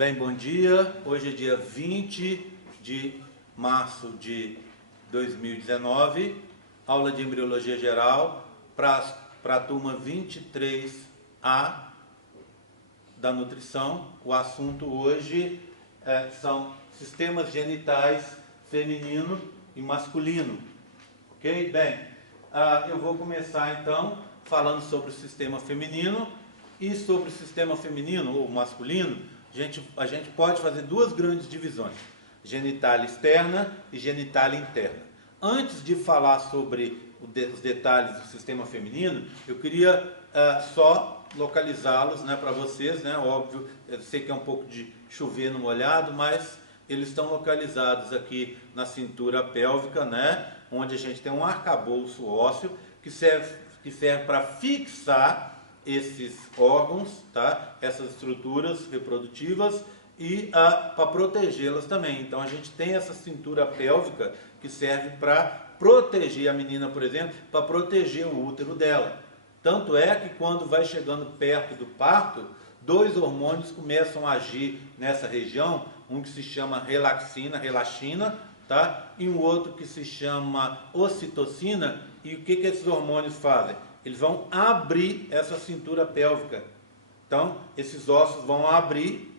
Bem, bom dia. Hoje é dia 20 de março de 2019, aula de Embriologia Geral para a turma 23A da Nutrição. O assunto hoje são sistemas genitais feminino e masculino. Ok? Bem, eu vou começar então falando sobre o sistema feminino e sobre o sistema feminino ou masculino. A gente pode fazer duas grandes divisões, genitália externa e genitália interna. Antes de falar sobre os detalhes do sistema feminino, eu queria só localizá-los, né, para vocês, né, óbvio, eu sei que é um pouco de chover no molhado, mas eles estão localizados aqui na cintura pélvica, né, onde a gente tem um arcabouço ósseo que serve para fixar esses órgãos, tá? Essas estruturas reprodutivas e para protegê-las também. Então a gente tem essa cintura pélvica que serve para proteger a menina, por exemplo, para proteger o útero dela. Tanto é que quando vai chegando perto do parto, dois hormônios começam a agir nessa região, um que se chama relaxina, tá? E um outro que se chama ocitocina. E o que esses hormônios fazem? Eles vão abrir essa cintura pélvica. Então, esses ossos vão abrir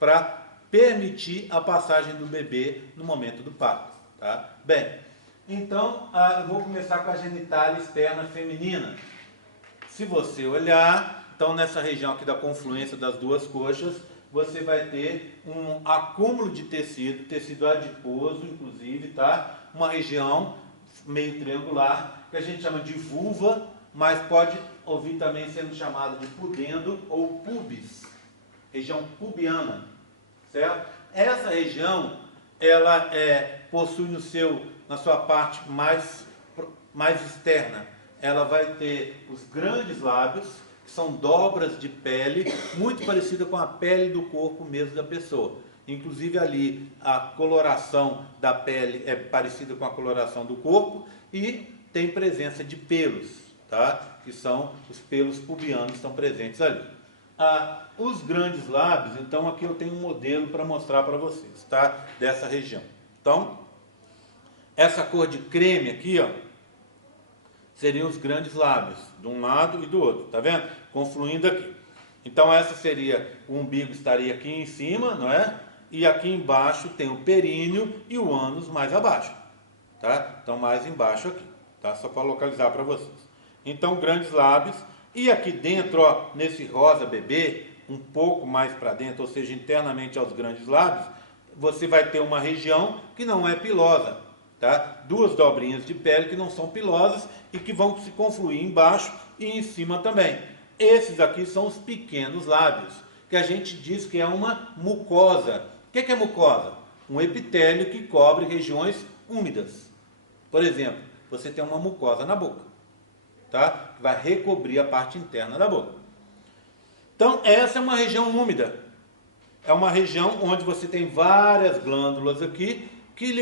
para permitir a passagem do bebê no momento do parto. Tá? Bem, então, eu vou começar com a genitália externa feminina. Se você olhar, então nessa região aqui da confluência das duas coxas, você vai ter um acúmulo de tecido adiposo, inclusive, tá? Uma região meio triangular, que a gente chama de vulva, mas pode ouvir também sendo chamado de pudendo ou pubis, região pubiana, certo? Essa região, ela possui na sua parte mais externa, ela vai ter os grandes lábios, que são dobras de pele, muito parecida com a pele do corpo mesmo da pessoa. Inclusive ali a coloração da pele é parecida com a coloração do corpo e tem presença de pelos. Tá? Que são os pelos pubianos que estão presentes ali. Os grandes lábios, então aqui eu tenho um modelo para mostrar para vocês, tá? Dessa região. Então, essa cor de creme aqui, ó, seriam os grandes lábios, de um lado e do outro, tá vendo? Confluindo aqui. Então essa seria, o umbigo estaria aqui em cima, não é? E aqui embaixo tem o períneo e o ânus mais abaixo, tá? Então mais embaixo aqui, tá? Só para localizar para vocês. Então, grandes lábios, e aqui dentro, ó, nesse rosa bebê, um pouco mais para dentro, ou seja, internamente aos grandes lábios, você vai ter uma região que não é pilosa, tá? Duas dobrinhas de pele que não são pilosas e que vão se confluir embaixo e em cima também. Esses aqui são os pequenos lábios, que a gente diz que é uma mucosa. O que é mucosa? Um epitélio que cobre regiões úmidas. Por exemplo, você tem uma mucosa na boca. Tá? Que vai recobrir a parte interna da boca. Então, essa é uma região úmida. É uma região onde você tem várias glândulas aqui que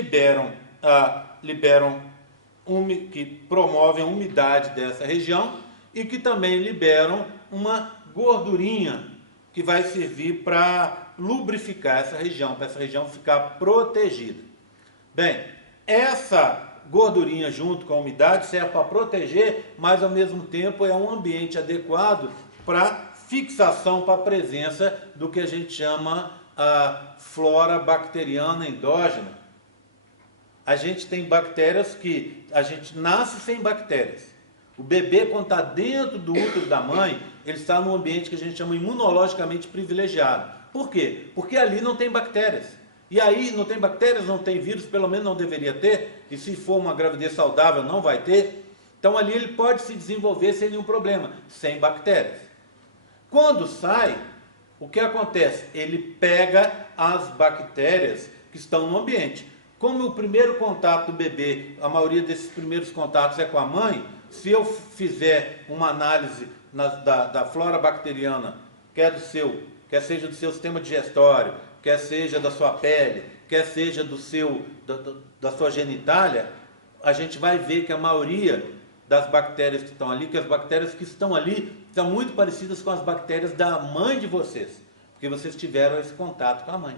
que promovem a umidade dessa região e que também liberam uma gordurinha que vai servir para lubrificar essa região, para essa região ficar protegida. Bem, essa gordurinha junto com a umidade serve para proteger, mas ao mesmo tempo é um ambiente adequado para fixação, para a presença do que a gente chama a flora bacteriana endógena. A gente tem bactérias que a gente nasce sem bactérias. O bebê, quando está dentro do útero da mãe, ele está num ambiente que a gente chama imunologicamente privilegiado. Por quê? Porque ali não tem bactérias. E aí não tem bactérias, não tem vírus, pelo menos não deveria ter, e se for uma gravidez saudável não vai ter. Então ali ele pode se desenvolver sem nenhum problema, sem bactérias. Quando sai, o que acontece? Ele pega as bactérias que estão no ambiente. Como o primeiro contato do bebê, a maioria desses primeiros contatos é com a mãe, se eu fizer uma análise da flora bacteriana, quer seja do seu sistema digestório, quer seja da sua pele, quer seja da sua genitália, a gente vai ver que a maioria das bactérias que estão ali, que as bactérias que estão ali são muito parecidas com as bactérias da mãe de vocês. porque vocês tiveram esse contato com a mãe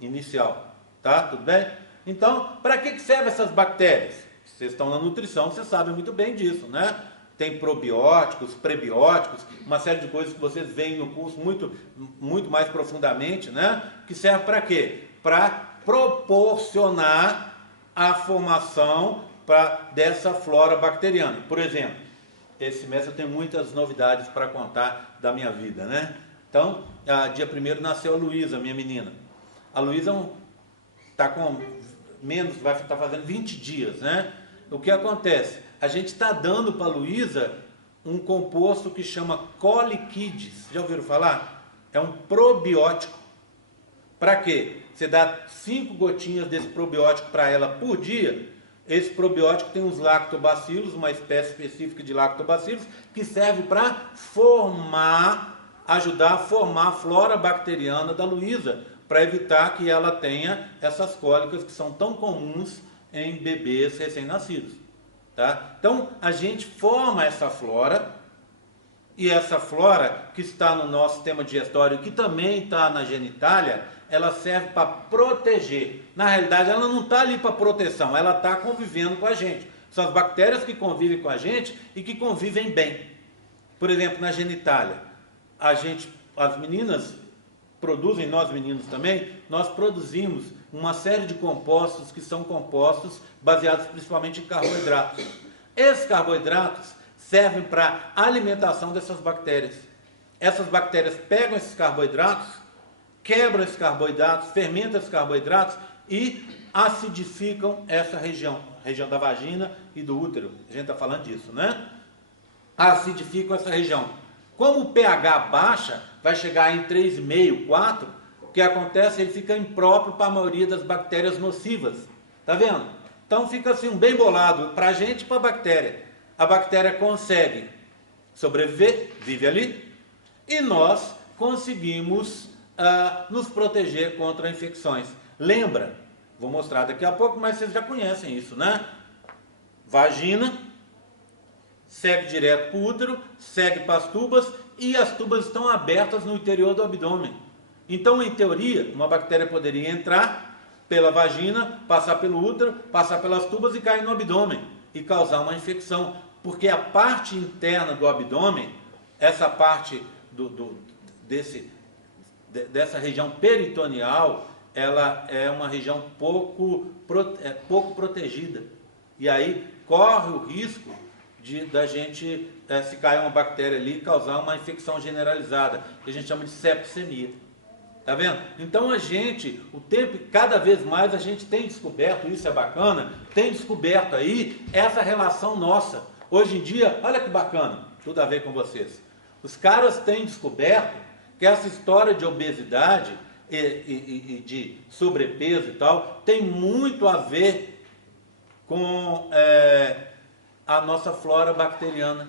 inicial, tá? Tudo bem? Então, para que servem essas bactérias? Vocês estão na nutrição, vocês sabem muito bem disso, né? Tem probióticos, prebióticos, uma série de coisas que vocês veem no curso muito mais profundamente, né? Que serve para quê? Para proporcionar a formação dessa flora bacteriana. Por exemplo, esse mês eu tenho muitas novidades para contar da minha vida, né? Então, dia 1º nasceu a Luísa, minha menina. A Luísa está com menos, vai estar fazendo 20 dias, né? O que acontece? A gente está dando para a Luísa um composto que chama coliquides. Já ouviram falar? É um probiótico. Para quê? Você dá 5 gotinhas desse probiótico para ela por dia. Esse probiótico tem os lactobacilos, uma espécie específica de lactobacilos, que serve para ajudar a formar a flora bacteriana da Luísa, para evitar que ela tenha essas cólicas que são tão comuns em bebês recém-nascidos. Tá? Então, a gente forma essa flora, e essa flora que está no nosso sistema digestório, que também está na genitália, ela serve para proteger. Na realidade, ela não está ali para proteção, ela está convivendo com a gente. São as bactérias que convivem com a gente e que convivem bem. Por exemplo, na genitália, as meninas produzem, nós meninos também, nós produzimos uma série de compostos que são compostos baseados principalmente em carboidratos. Esses carboidratos servem para a alimentação dessas bactérias. Essas bactérias pegam esses carboidratos, quebram esses carboidratos, fermentam esses carboidratos e acidificam essa região da vagina e do útero. A gente está falando disso, né? Acidificam essa região. Como o pH baixa, vai chegar em 3,5, 4, o que acontece? Ele fica impróprio para a maioria das bactérias nocivas. Tá vendo? Então fica assim, bem bolado para a gente e para a bactéria. A bactéria consegue sobreviver, vive ali, e nós conseguimos nos proteger contra infecções. Lembra? Vou mostrar daqui a pouco, mas vocês já conhecem isso, né? Vagina, segue direto para o útero, segue para as tubas, e as tubas estão abertas no interior do abdômen. Então, em teoria, uma bactéria poderia entrar pela vagina, passar pelo útero, passar pelas tubas e cair no abdômen e causar uma infecção, porque a parte interna do abdômen, essa parte dessa região peritoneal, ela é uma região pouco protegida, e aí corre o risco da gente, se cair uma bactéria ali, causar uma infecção generalizada, que a gente chama de septicemia. Tá vendo? Então cada vez mais a gente tem descoberto, isso é bacana, tem descoberto aí essa relação nossa. Hoje em dia, olha que bacana, tudo a ver com vocês. Os caras têm descoberto que essa história de obesidade e de sobrepeso e tal, tem muito a ver com a nossa flora bacteriana.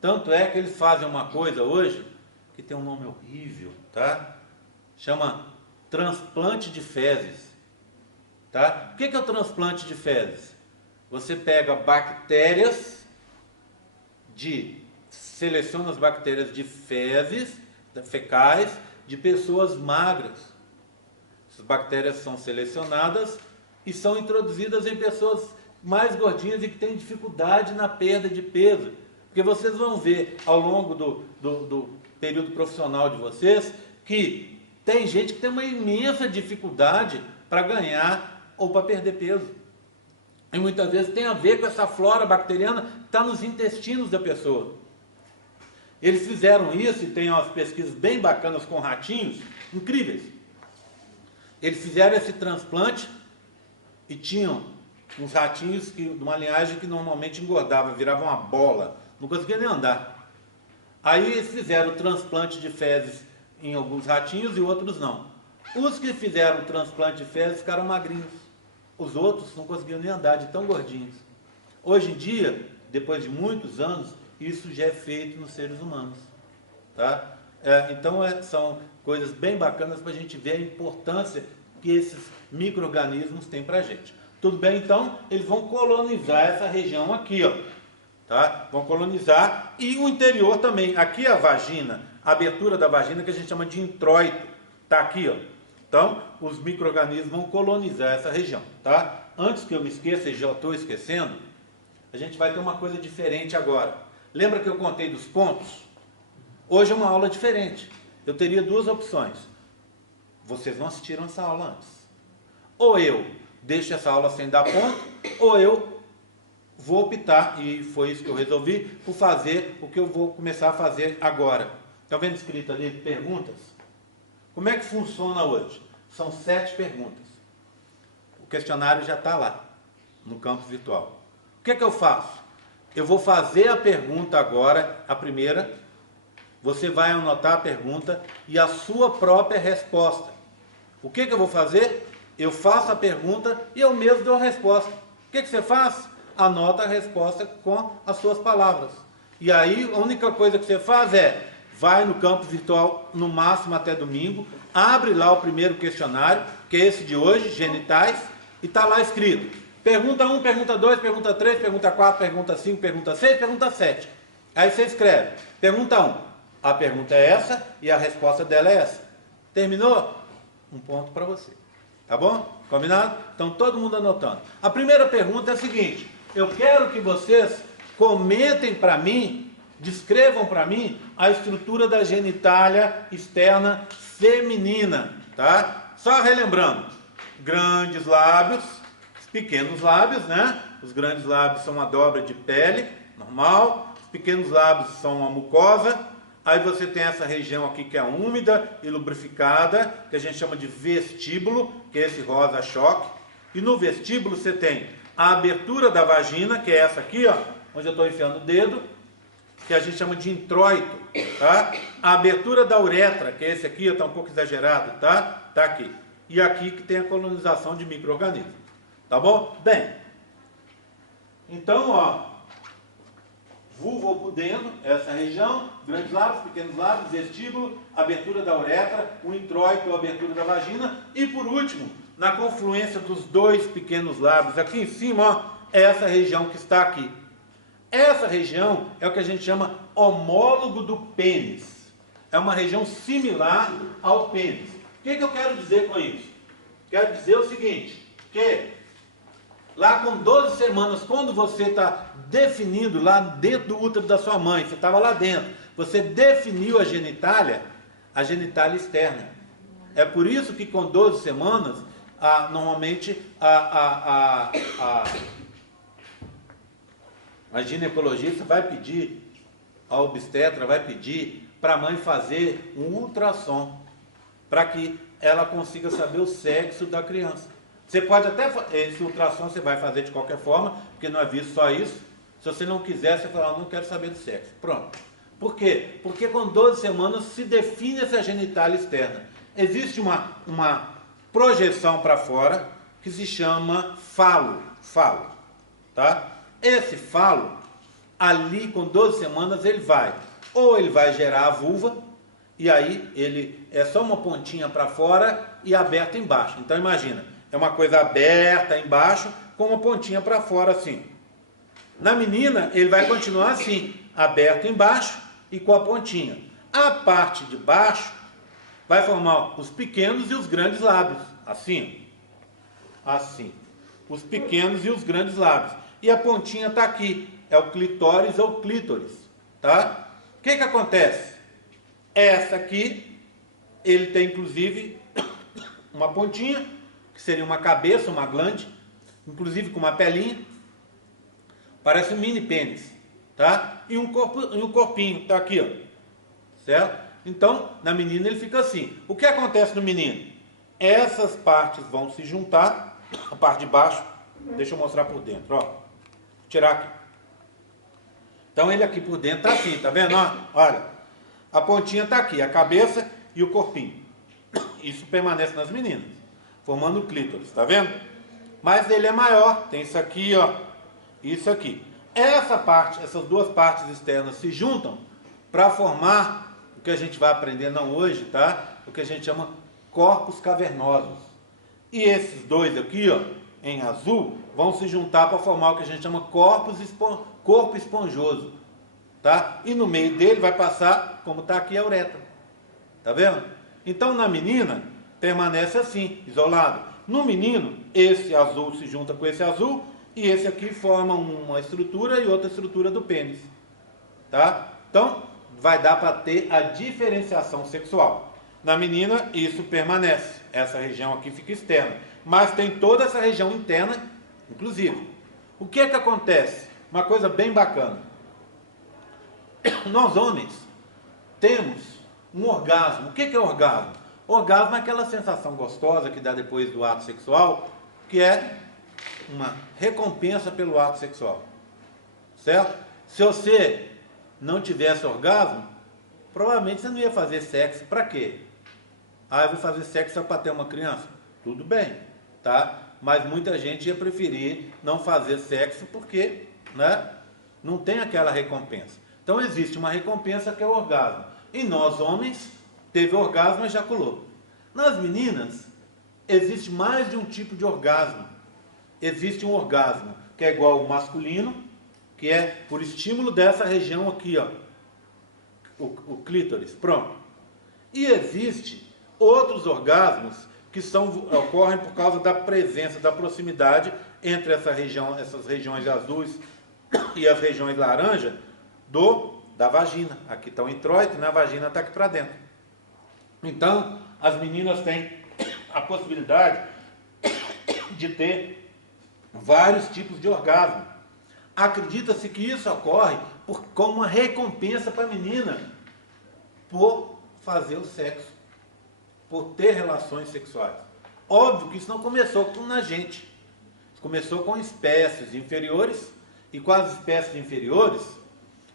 Tanto é que eles fazem uma coisa hoje, que tem um nome horrível, tá? Chama transplante de fezes, tá? O que é o transplante de fezes? Você pega bactérias seleciona as bactérias de fezes, fecais, de pessoas magras. Essas bactérias são selecionadas e são introduzidas em pessoas mais gordinhas e que têm dificuldade na perda de peso. Porque vocês vão ver ao longo do período profissional de vocês que tem gente que tem uma imensa dificuldade para ganhar ou para perder peso. E muitas vezes tem a ver com essa flora bacteriana que está nos intestinos da pessoa. Eles fizeram isso e tem umas pesquisas bem bacanas com ratinhos, incríveis. Eles fizeram esse transplante e tinham uns ratinhos de uma linhagem que normalmente engordava, virava uma bola, não conseguia nem andar. Aí eles fizeram o transplante de fezes em alguns ratinhos e outros não. Os que fizeram o transplante de fezes ficaram magrinhos. Os outros não conseguiam nem andar, de tão gordinhos. Hoje em dia, depois de muitos anos, isso já é feito nos seres humanos. Tá? Então são coisas bem bacanas para a gente ver a importância que esses micro-organismos têm para a gente. Tudo bem? Então, eles vão colonizar essa região aqui, ó. Tá? Vão colonizar, e o interior também. Aqui a vagina A abertura da vagina que a gente chama de introito, tá aqui, ó. Então, os micro-organismos vão colonizar essa região, tá? Antes que eu me esqueça, e já estou esquecendo, a gente vai ter uma coisa diferente agora. Lembra que eu contei dos pontos? Hoje é uma aula diferente. Eu teria duas opções. Vocês não assistiram essa aula antes. Ou eu deixo essa aula sem dar ponto, ou eu vou optar, e foi isso que eu resolvi, por fazer o que eu vou começar a fazer agora. Está vendo escrito ali, perguntas? Como é que funciona hoje? São 7 perguntas. O questionário já está lá, no campus virtual. O que é que eu faço? Eu vou fazer a pergunta agora, a primeira. Você vai anotar a pergunta e a sua própria resposta. O que que eu vou fazer? Eu faço a pergunta e eu mesmo dou a resposta. O que que você faz? Anota a resposta com as suas palavras. E aí, a única coisa que você faz é, vai no campo virtual, no máximo até domingo, abre lá o primeiro questionário, que é esse de hoje, genitais, e está lá escrito, pergunta 1, pergunta 2, pergunta 3, pergunta 4, pergunta 5, pergunta 6, pergunta 7. Aí você escreve, pergunta 1, a pergunta é essa e a resposta dela é essa. Terminou? Um ponto para você. Tá bom? Combinado? Então todo mundo anotando. A primeira pergunta é a seguinte, eu quero que vocês comentem para mim, descrevam para mim a estrutura da genitália externa feminina, tá? Só relembrando, grandes lábios, pequenos lábios, né? Os grandes lábios são uma dobra de pele, normal. Os pequenos lábios são uma mucosa. Aí você tem essa região aqui que é úmida e lubrificada, que a gente chama de vestíbulo, que é esse rosa choque. E no vestíbulo você tem a abertura da vagina, que é essa aqui, ó, onde eu estou enfiando o dedo, que a gente chama de introito, tá? A abertura da uretra, que é esse aqui, está um pouco exagerado, tá? Tá aqui. E aqui que tem a colonização de micro-organismos. Tá bom? Bem, então, ó, vulva ou pudendo, essa região, grandes lábios, pequenos lábios, vestíbulo, abertura da uretra, o introito, a abertura da vagina, e por último, na confluência dos dois pequenos lábios, aqui em cima, ó, é essa região que está aqui. Essa região é o que a gente chama homólogo do pênis. É uma região similar ao pênis. O que que eu quero dizer com isso? Quero dizer o seguinte, que lá com 12 semanas, quando você está definindo lá dentro do útero da sua mãe, você estava lá dentro, você definiu a genitália externa. É por isso que com 12 semanas, normalmente a ginecologista vai pedir, a obstetra vai pedir para a mãe fazer um ultrassom, para que ela consiga saber o sexo da criança. Você pode até, esse ultrassom você vai fazer de qualquer forma, porque não é visto só isso. Se você não quiser, você fala, não quero saber do sexo. Pronto. Por quê? Porque com 12 semanas se define essa genitália externa. Existe uma projeção para fora que se chama falo. Tá? Esse falo, ali com 12 semanas, ele vai gerar a vulva, e aí ele é só uma pontinha para fora e aberta embaixo. Então imagina, é uma coisa aberta embaixo com uma pontinha para fora assim. Na menina, ele vai continuar assim, aberto embaixo e com a pontinha. A parte de baixo vai formar os pequenos e os grandes lábios, assim. Assim. Os pequenos e os grandes lábios. E a pontinha está aqui, é o clitóris ou clítoris, tá? O que que acontece? Essa aqui, ele tem inclusive uma pontinha, que seria uma cabeça, uma glande, inclusive com uma pelinha, parece um mini pênis, tá? E um corpinho, tá aqui, ó, certo? Então, na menina ele fica assim. O que acontece no menino? Essas partes vão se juntar, a parte de baixo, deixa eu mostrar por dentro, ó, vou tirar aqui. Então ele aqui por dentro tá assim, tá vendo? Ó, olha, a pontinha tá aqui, a cabeça e o corpinho. Isso permanece nas meninas, formando o clítoris, tá vendo? Mas ele é maior, tem isso aqui, ó, isso aqui. Essa parte, essas duas partes externas se juntam para formar o que a gente vai aprender não hoje, tá? O que a gente chama corpos cavernosos. E esses dois aqui, ó, em azul, vão se juntar para formar o que a gente chama corpo esponjoso. tá? E no meio dele vai passar, como está aqui, a uretra. Tá vendo? Então, na menina, permanece assim, isolado. No menino, esse azul se junta com esse azul, e esse aqui forma uma estrutura e outra estrutura do pênis. Tá? Então, vai dar para ter a diferenciação sexual. Na menina, isso permanece. Essa região aqui fica externa. Mas tem toda essa região interna, inclusive. O que é que acontece? Uma coisa bem bacana. Nós, homens, temos um orgasmo. O que é orgasmo? Orgasmo é aquela sensação gostosa que dá depois do ato sexual, que é uma recompensa pelo ato sexual. Certo? Se você não tivesse orgasmo, provavelmente você não ia fazer sexo. Para quê? Ah, eu vou fazer sexo só para ter uma criança? Tudo bem, tá? Mas muita gente ia preferir não fazer sexo porque, né, não tem aquela recompensa. Então existe uma recompensa que é o orgasmo. E nós, homens, teve orgasmo e ejaculou. Nas meninas, existe mais de um tipo de orgasmo. Existe um orgasmo que é igual ao masculino, que é por estímulo dessa região aqui, ó, o clítoris, pronto. E existe outros orgasmos que ocorrem por causa da presença, da proximidade entre essa região, essas regiões azuis e as regiões laranja da vagina. Aqui está o introito, né? A vagina está aqui para dentro. Então, as meninas têm a possibilidade de ter vários tipos de orgasmo. Acredita-se que isso ocorre como uma recompensa para a menina por fazer o sexo, por ter relações sexuais. Óbvio que isso não começou na gente. Isso começou com espécies inferiores, e com as espécies inferiores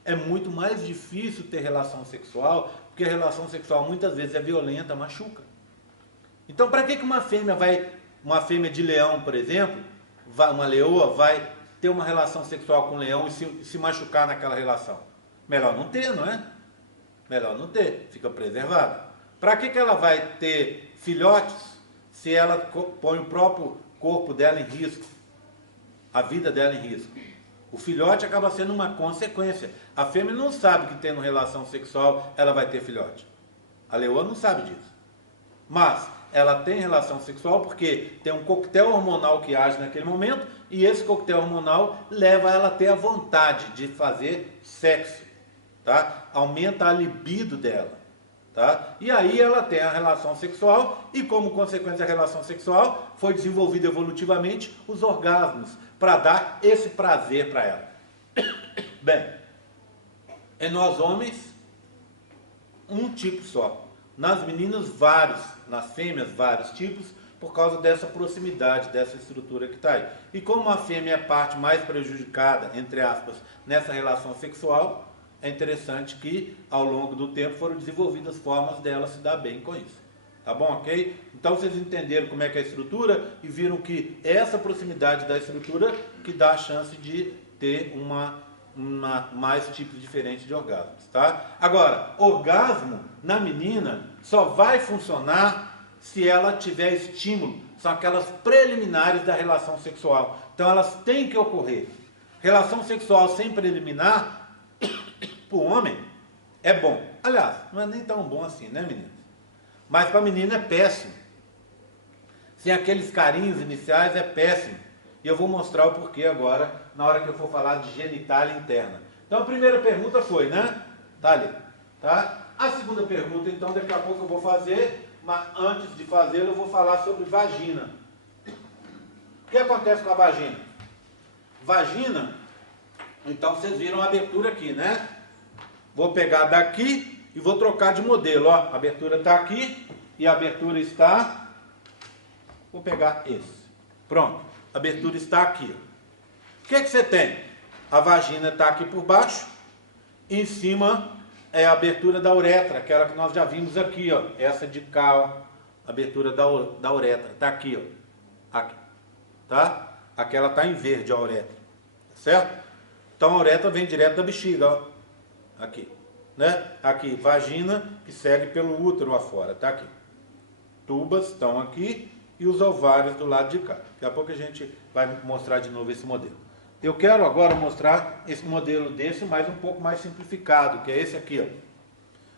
é muito mais difícil ter relação sexual, porque a relação sexual muitas vezes é violenta, machuca. Então, para que uma fêmea de leão, por exemplo, uma leoa vai ter uma relação sexual com um leão e se machucar naquela relação? Melhor não ter, não é? Melhor não ter, fica preservada. Para que ela vai ter filhotes se ela põe o próprio corpo dela em risco, a vida dela em risco? O filhote acaba sendo uma consequência. A fêmea não sabe que tendo relação sexual ela vai ter filhote. A leoa não sabe disso. Mas ela tem relação sexual porque tem um coquetel hormonal que age naquele momento, e esse coquetel hormonal leva ela a ter a vontade de fazer sexo, tá? Aumenta a libido dela, tá? E aí ela tem a relação sexual, e como consequência da relação sexual foi desenvolvido evolutivamente os orgasmos para dar esse prazer para ela. Bem, em nós homens, um tipo só. Nas meninas, vários. Nas fêmeas, vários tipos, por causa dessa proximidade, dessa estrutura que está aí. E como a fêmea é a parte mais prejudicada, entre aspas, nessa relação sexual, é interessante que, ao longo do tempo, foram desenvolvidas formas dela se dar bem com isso. Tá bom, ok? Então, vocês entenderam como é que é a estrutura e viram que essa proximidade da estrutura que dá a chance de ter mais tipos diferentes de orgasmos, tá? Agora, orgasmo na menina só vai funcionar se ela tiver estímulo. São aquelas preliminares da relação sexual. Então, elas têm que ocorrer. Relação sexual sem preliminar, para o homem, é bom. Aliás, não é nem tão bom assim, né, meninas? Mas para a menina é péssimo. Sem aqueles carinhos iniciais é péssimo. E eu vou mostrar o porquê agora, na hora que eu for falar de genitália interna. Então a primeira pergunta foi, né? Tá ali. Tá? A segunda pergunta, então, daqui a pouco eu vou fazer, mas antes de fazê-la eu vou falar sobre vagina. O que acontece com a vagina? Vagina, então vocês viram a abertura aqui, né? Vou pegar daqui e vou trocar de modelo, ó. A abertura está aqui e a abertura está... Vou pegar esse. Pronto. A abertura está aqui. O que é que você tem? A vagina está aqui por baixo. Em cima é a abertura da uretra, aquela que nós já vimos aqui, ó. Essa de cá, ó. A abertura da uretra. Está aqui, ó. Aqui. Tá? Aquela está em verde, a uretra. Certo? Então a uretra vem direto da bexiga, ó. Aqui. Né? Aqui, vagina, que segue pelo útero afora. Está aqui. Tubas estão aqui e os ovários do lado de cá. Daqui a pouco a gente vai mostrar de novo esse modelo. Eu quero agora mostrar esse modelo desse, mas um pouco mais simplificado, que é esse aqui, ó.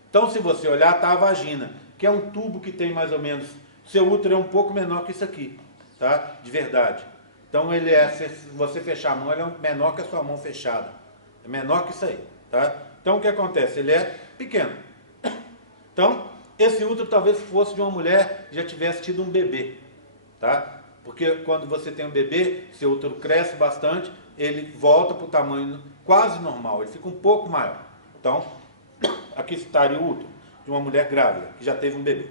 Então, se você olhar, está a vagina, que é um tubo que tem mais ou menos... Seu útero é um pouco menor que isso aqui, tá? De verdade. Então, ele é, se você fechar a mão, ele é menor que a sua mão fechada. É menor que isso aí, tá? Então, o que acontece? Ele é pequeno. Então, esse útero talvez fosse de uma mulher que já tivesse tido um bebê, tá? Porque quando você tem um bebê, seu útero cresce bastante, ele volta para o tamanho quase normal, ele fica um pouco maior. Então, aqui estaria o útero de uma mulher grávida, que já teve um bebê.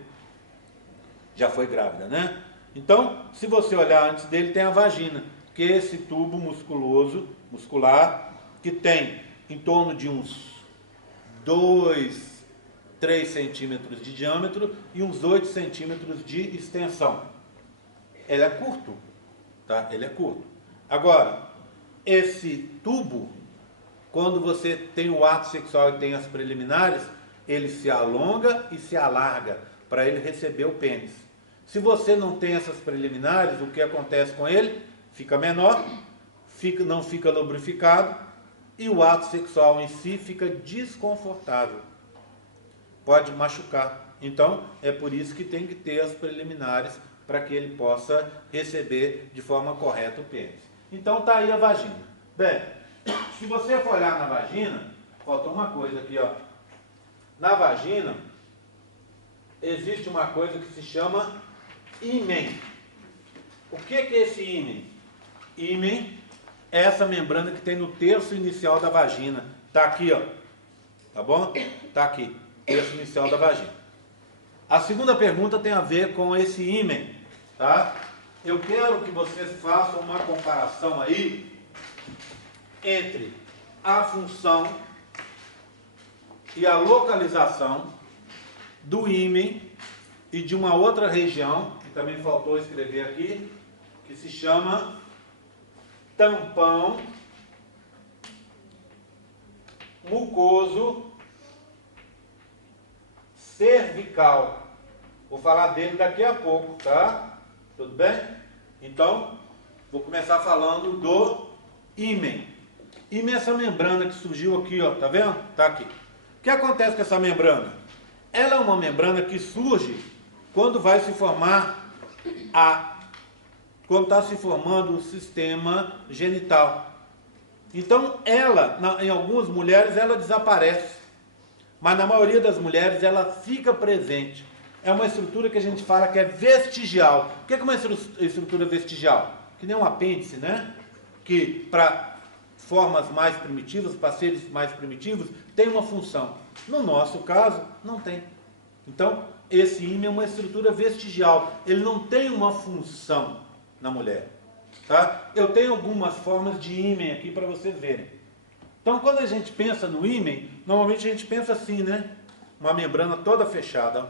Já foi grávida, né? Então, se você olhar antes dele, tem a vagina, que é esse tubo muscular, que tem em torno de uns 2, 3 centímetros de diâmetro e uns 8 centímetros de extensão. Ele é curto, tá? Ele é curto. Agora, esse tubo, quando você tem o ato sexual e tem as preliminares, ele se alonga e se alarga para ele receber o pênis. Se você não tem essas preliminares, o que acontece com ele? Fica menor, não fica lubrificado e o ato sexual em si fica desconfortável. Pode machucar. Então, é por isso que tem que ter as preliminares para que ele possa receber de forma correta o pênis. Então, está aí a vagina. Bem, se você for olhar na vagina, faltou uma coisa aqui, ó. Na vagina, existe uma coisa que se chama ímen. O que é esse ímen? Ímen é essa membrana que tem no terço inicial da vagina. Está aqui, ó. Tá bom? Está aqui, terço inicial da vagina. A segunda pergunta tem a ver com esse ímen, tá? Eu quero que vocês façam uma comparação aí entre a função e a localização do ímen e de uma outra região, que também faltou escrever aqui, que se chama tampão mucoso cervical. Vou falar dele daqui a pouco, tá? Tudo bem? Então, vou começar falando do ímen. Ímen é essa membrana que surgiu aqui, ó, tá vendo? Tá aqui. O que acontece com essa membrana? Ela é uma membrana que surge quando vai se formar quando está se formando o sistema genital. Então, ela, em algumas mulheres, ela desaparece. Mas na maioria das mulheres, ela fica presente. É uma estrutura que a gente fala que é vestigial. O que é uma estrutura vestigial? Que nem um apêndice, né? Que para formas mais primitivas, para seres mais primitivos, tem uma função. No nosso caso, não tem. Então, esse ímen é uma estrutura vestigial. Ele não tem uma função na mulher. Tá? Eu tenho algumas formas de ímen aqui para vocês verem. Então, quando a gente pensa no ímen, normalmente a gente pensa assim, né? Uma membrana toda fechada.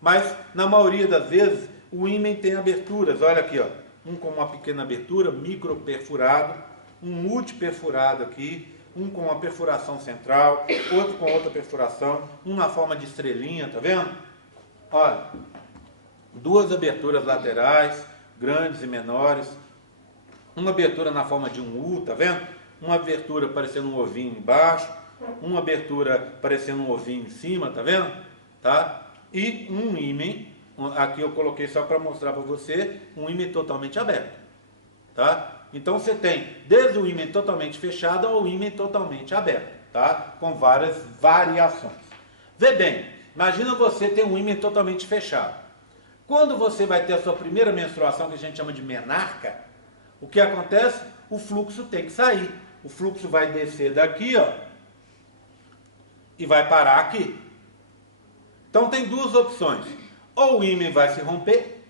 Mas, na maioria das vezes, o ímen tem aberturas. Olha aqui, ó. Um com uma pequena abertura, micro perfurado, um multiperfurado aqui, um com uma perfuração central, outro com outra perfuração, um na forma de estrelinha, tá vendo? Olha, duas aberturas laterais, grandes e menores, uma abertura na forma de um U, tá vendo? Uma abertura parecendo um ovinho embaixo, uma abertura parecendo um ovinho em cima, tá vendo? Tá? E um ímen, aqui eu coloquei só para mostrar para você, um ímen totalmente aberto, tá? Então você tem desde o ímen totalmente fechado ao ímen totalmente aberto, tá? Com várias variações. Vê bem, imagina você ter um ímen totalmente fechado. Quando você vai ter a sua primeira menstruação, que a gente chama de menarca, o que acontece? O fluxo tem que sair. O fluxo vai descer daqui, ó, e vai parar aqui. Então tem duas opções. Ou o ímen vai se romper,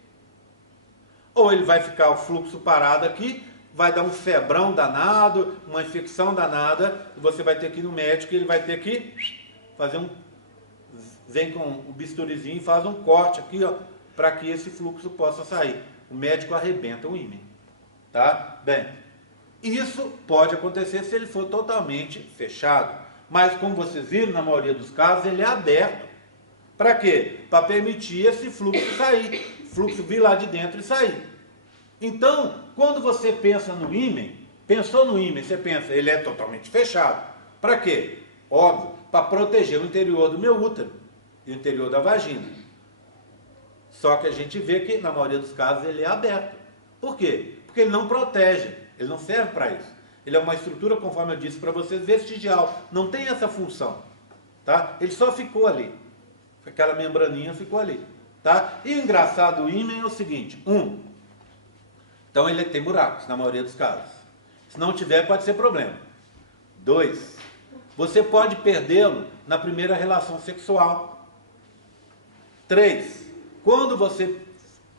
ou ele vai ficar o fluxo parado aqui, vai dar um febrão danado, uma infecção danada, e você vai ter que ir no médico, e ele vai ter que fazer vem com o bisturizinho e faz um corte aqui, ó, para que esse fluxo possa sair. O médico arrebenta o ímen, tá? Bem, isso pode acontecer se ele for totalmente fechado, mas como vocês viram, na maioria dos casos, ele é aberto. Para quê? Para permitir esse fluxo sair, o fluxo vir lá de dentro e sair. Então, quando você pensa no ímen, Pensou no ímã, você pensa, ele é totalmente fechado. Para quê? Óbvio, para proteger o interior do meu útero e o interior da vagina. Só que a gente vê que, na maioria dos casos, ele é aberto. Por quê? Porque ele não protege, ele não serve para isso. Ele é uma estrutura, conforme eu disse para vocês, vestigial. Não tem essa função. Tá? Ele só ficou ali. Aquela membraninha ficou ali. Tá? E o engraçado do ímã é o seguinte. Então ele tem buracos, na maioria dos casos. Se não tiver, pode ser problema. 2, você pode perdê-lo na primeira relação sexual. 3, quando você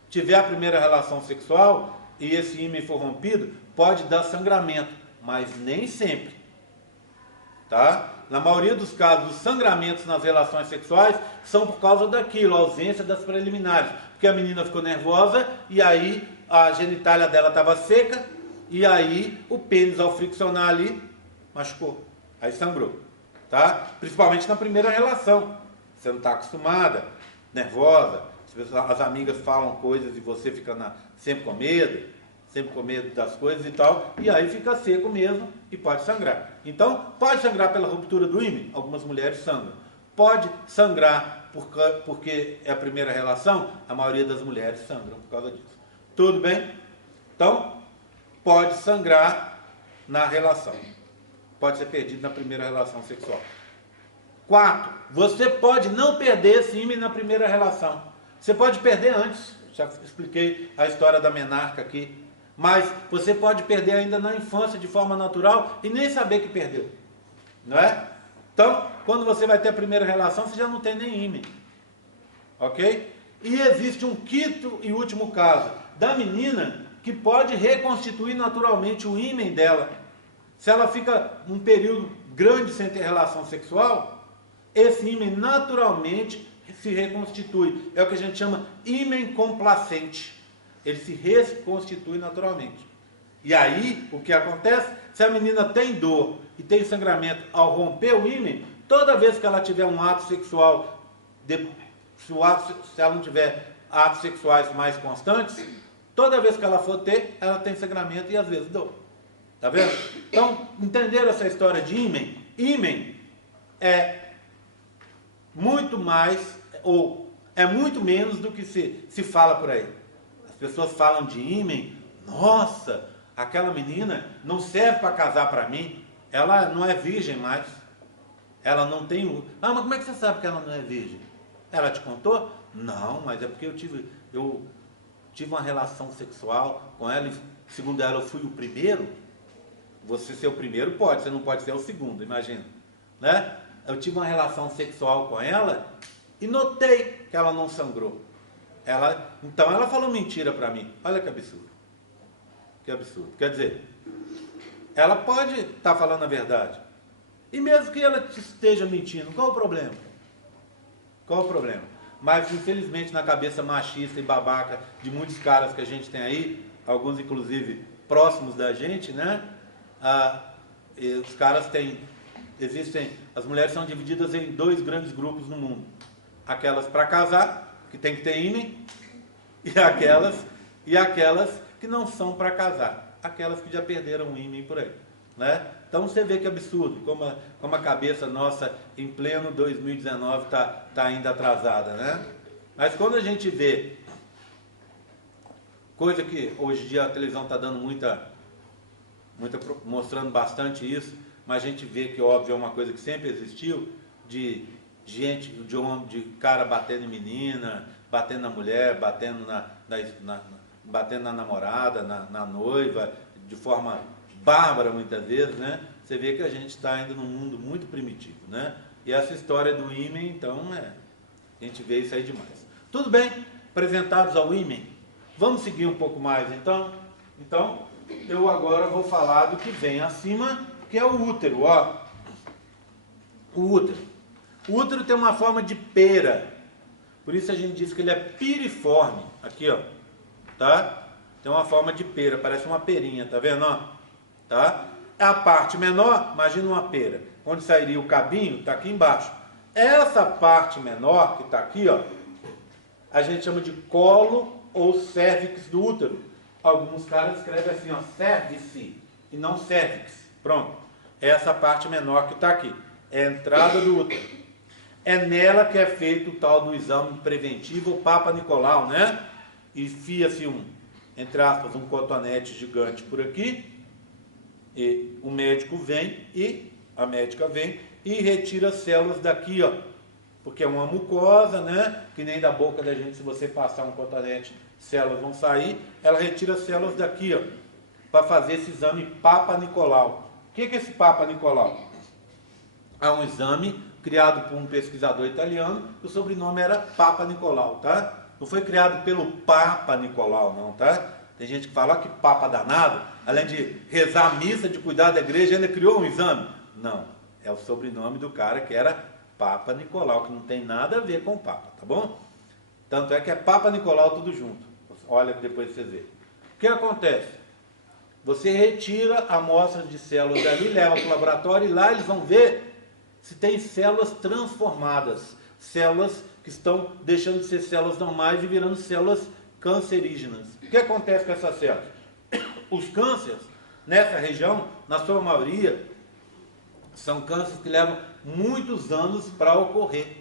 tiver a primeira relação sexual e esse ímã for rompido, pode dar sangramento, mas nem sempre. Tá? Na maioria dos casos, os sangramentos nas relações sexuais são por causa daquilo, a ausência das preliminares. Porque a menina ficou nervosa e aí a genitália dela estava seca e aí o pênis, ao friccionar ali, machucou. Aí sangrou. Tá? Principalmente na primeira relação. Você não está acostumada, nervosa, as amigas falam coisas e você fica sempre com medo das coisas e tal, e aí fica seco mesmo e pode sangrar. Então, pode sangrar pela ruptura do ímã? Algumas mulheres sangram. Pode sangrar porque é a primeira relação? A maioria das mulheres sangram por causa disso. Tudo bem? Então, pode sangrar na relação. Pode ser perdido na primeira relação sexual. 4, você pode não perder esse ímã na primeira relação. Você pode perder antes. Já expliquei a história da menarca aqui. Mas você pode perder ainda na infância de forma natural e nem saber que perdeu. Não é? Então, quando você vai ter a primeira relação, você já não tem nem ímã. Ok? E existe um quinto e último caso da menina que pode reconstituir naturalmente o ímã dela. Se ela fica um período grande sem ter relação sexual, esse ímã naturalmente se reconstitui. É o que a gente chama ímã complacente. Ele se reconstitui naturalmente. E aí, o que acontece? Se a menina tem dor e tem sangramento ao romper o ímã, toda vez que ela tiver um ato sexual, se ela não tiver atos sexuais mais constantes, toda vez que ela for ter, ela tem sangramento e às vezes dor. Tá vendo? Então, entenderam essa história de ímã? Ímã é muito mais, ou é muito menos do que se fala por aí. As pessoas falam de ímã, nossa, aquela menina não serve para casar para mim, ela não é virgem mais, ela não tem o... Ah, mas como é que você sabe que ela não é virgem? Ela te contou? Não, mas é porque eu tive uma relação sexual com ela, e segundo ela eu fui o primeiro. Você ser o primeiro pode, você não pode ser o segundo, imagina. Né? Eu tive uma relação sexual com ela e notei que ela não sangrou. Então ela falou mentira para mim. Olha que absurdo. Que absurdo. Quer dizer, ela pode estar falando a verdade. E mesmo que ela esteja mentindo, qual o problema? Qual o problema? Mas infelizmente na cabeça machista e babaca de muitos caras que a gente tem aí, alguns inclusive próximos da gente, né? Os caras as mulheres são divididas em 2 grandes grupos no mundo. Aquelas para casar, que tem que ter ímã, e aquelas que não são para casar, aquelas que já perderam o ímã por aí, né? Então você vê que absurdo, como a cabeça nossa em pleno 2019 tá ainda atrasada, né? Mas quando a gente vê coisa que hoje em dia a televisão está dando mostrando bastante isso, mas a gente vê que óbvio é uma coisa que sempre existiu, de cara batendo em menina, batendo na mulher, batendo na namorada, na noiva, de forma bárbara muitas vezes, né? Você vê que a gente está ainda num mundo muito primitivo, né? E essa história do ímã, então, a gente vê isso aí demais. Tudo bem? Apresentados ao ímã, vamos seguir um pouco mais, então? Então, eu agora vou falar do que vem acima, que é o útero, ó. O útero. O útero tem uma forma de pera, por isso a gente diz que ele é piriforme. Aqui, ó, tá? Tem uma forma de pera, parece uma perinha, tá vendo, ó? Tá? A parte menor, imagina uma pera, onde sairia o cabinho, tá aqui embaixo. Essa parte menor, que tá aqui, ó, a gente chama de colo ou cérvix do útero. Alguns caras escrevem assim, ó, cervice, e não cérvix. Pronto. Essa parte menor que está aqui. É a entrada do útero. É nela que é feito o tal do exame preventivo, o Papa Nicolau, né? E enfia-se entre aspas, um cotonete gigante por aqui, e o médico vem, e a médica vem, e retira células daqui, ó, porque é uma mucosa, né? Que nem da boca da gente, se você passar um cotonete, células vão sair. Ela retira células daqui, ó, para fazer esse exame Papa Nicolau. O que é esse Papa Nicolau? É um exame criado por um pesquisador italiano, o sobrenome era Papa Nicolau, tá? Não foi criado pelo Papa Nicolau, não, tá? Tem gente que fala que Papa danado, além de rezar a missa, de cuidar da igreja, ainda criou um exame. Não, é o sobrenome do cara que era Papa Nicolau, que não tem nada a ver com o Papa, tá bom? Tanto é que é Papa Nicolau tudo junto. Olha depois vocês verem. O que acontece? Você retira amostras de células dali, leva para o laboratório e lá eles vão ver se tem células transformadas, células que estão deixando de ser células normais e virando células cancerígenas. O que acontece com essas células? Os cânceres, nessa região, na sua maioria, são cânceres que levam muitos anos para ocorrer.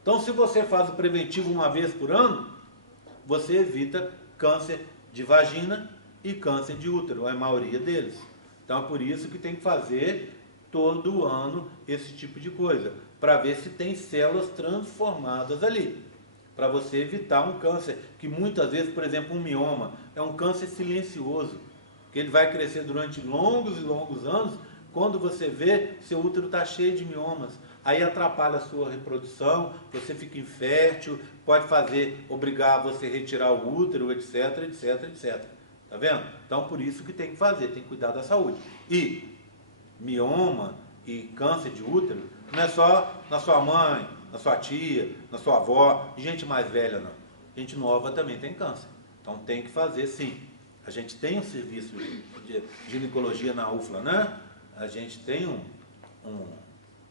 Então, se você faz o preventivo uma vez por ano, você evita câncer de vagina e câncer de útero, a maioria deles. Então, é por isso que tem que fazer todo ano esse tipo de coisa, para ver se tem células transformadas ali, para você evitar um câncer, que muitas vezes, por exemplo, um mioma, é um câncer silencioso, que ele vai crescer durante longos e longos anos. Quando você vê, seu útero está cheio de miomas, aí atrapalha a sua reprodução, você fica infértil, pode obrigar você a retirar o útero, etc, etc, etc. Tá vendo? Então, por isso que tem que fazer, tem que cuidar da saúde. E mioma e câncer de útero não é só na sua mãe, na sua tia, na sua avó, gente mais velha não. Gente nova também tem câncer. Então tem que fazer sim. A gente tem um serviço de ginecologia na UFLA, né? A gente tem um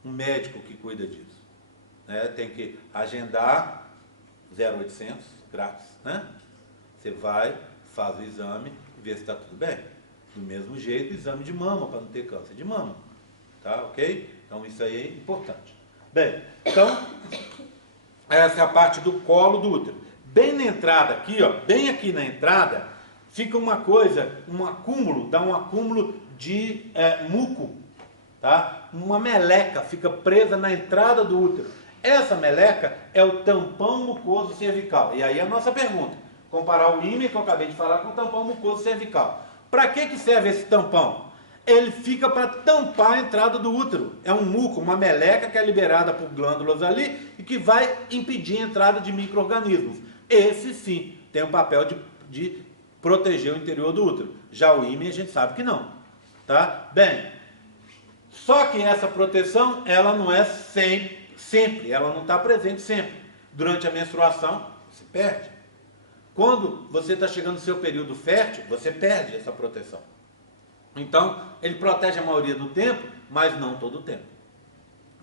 médico que cuida disso. Né? Tem que agendar 0800, grátis, né? Você vai, faz o exame e vê se está tudo bem. Do mesmo jeito, exame de mama, para não ter câncer de mama. Tá, ok? Então, isso aí é importante. Bem, então, essa é a parte do colo do útero. Bem na entrada aqui, ó, bem aqui na entrada, fica uma coisa, um acúmulo, dá um acúmulo de muco, tá? Uma meleca fica presa na entrada do útero. Essa meleca é o tampão mucoso cervical. E aí a nossa pergunta, comparar o ímã que eu acabei de falar com o tampão mucoso cervical. Para que serve esse tampão? Ele fica para tampar a entrada do útero. É um muco, uma meleca que é liberada por glândulas ali e que vai impedir a entrada de micro-organismos. Esse sim tem o papel de proteger o interior do útero. Já o ímã a gente sabe que não. Tá? Bem, só que essa proteção ela não é sempre, ela não está presente sempre. Durante a menstruação, se perde. Quando você está chegando no seu período fértil, você perde essa proteção. Então, ele protege a maioria do tempo, mas não todo o tempo.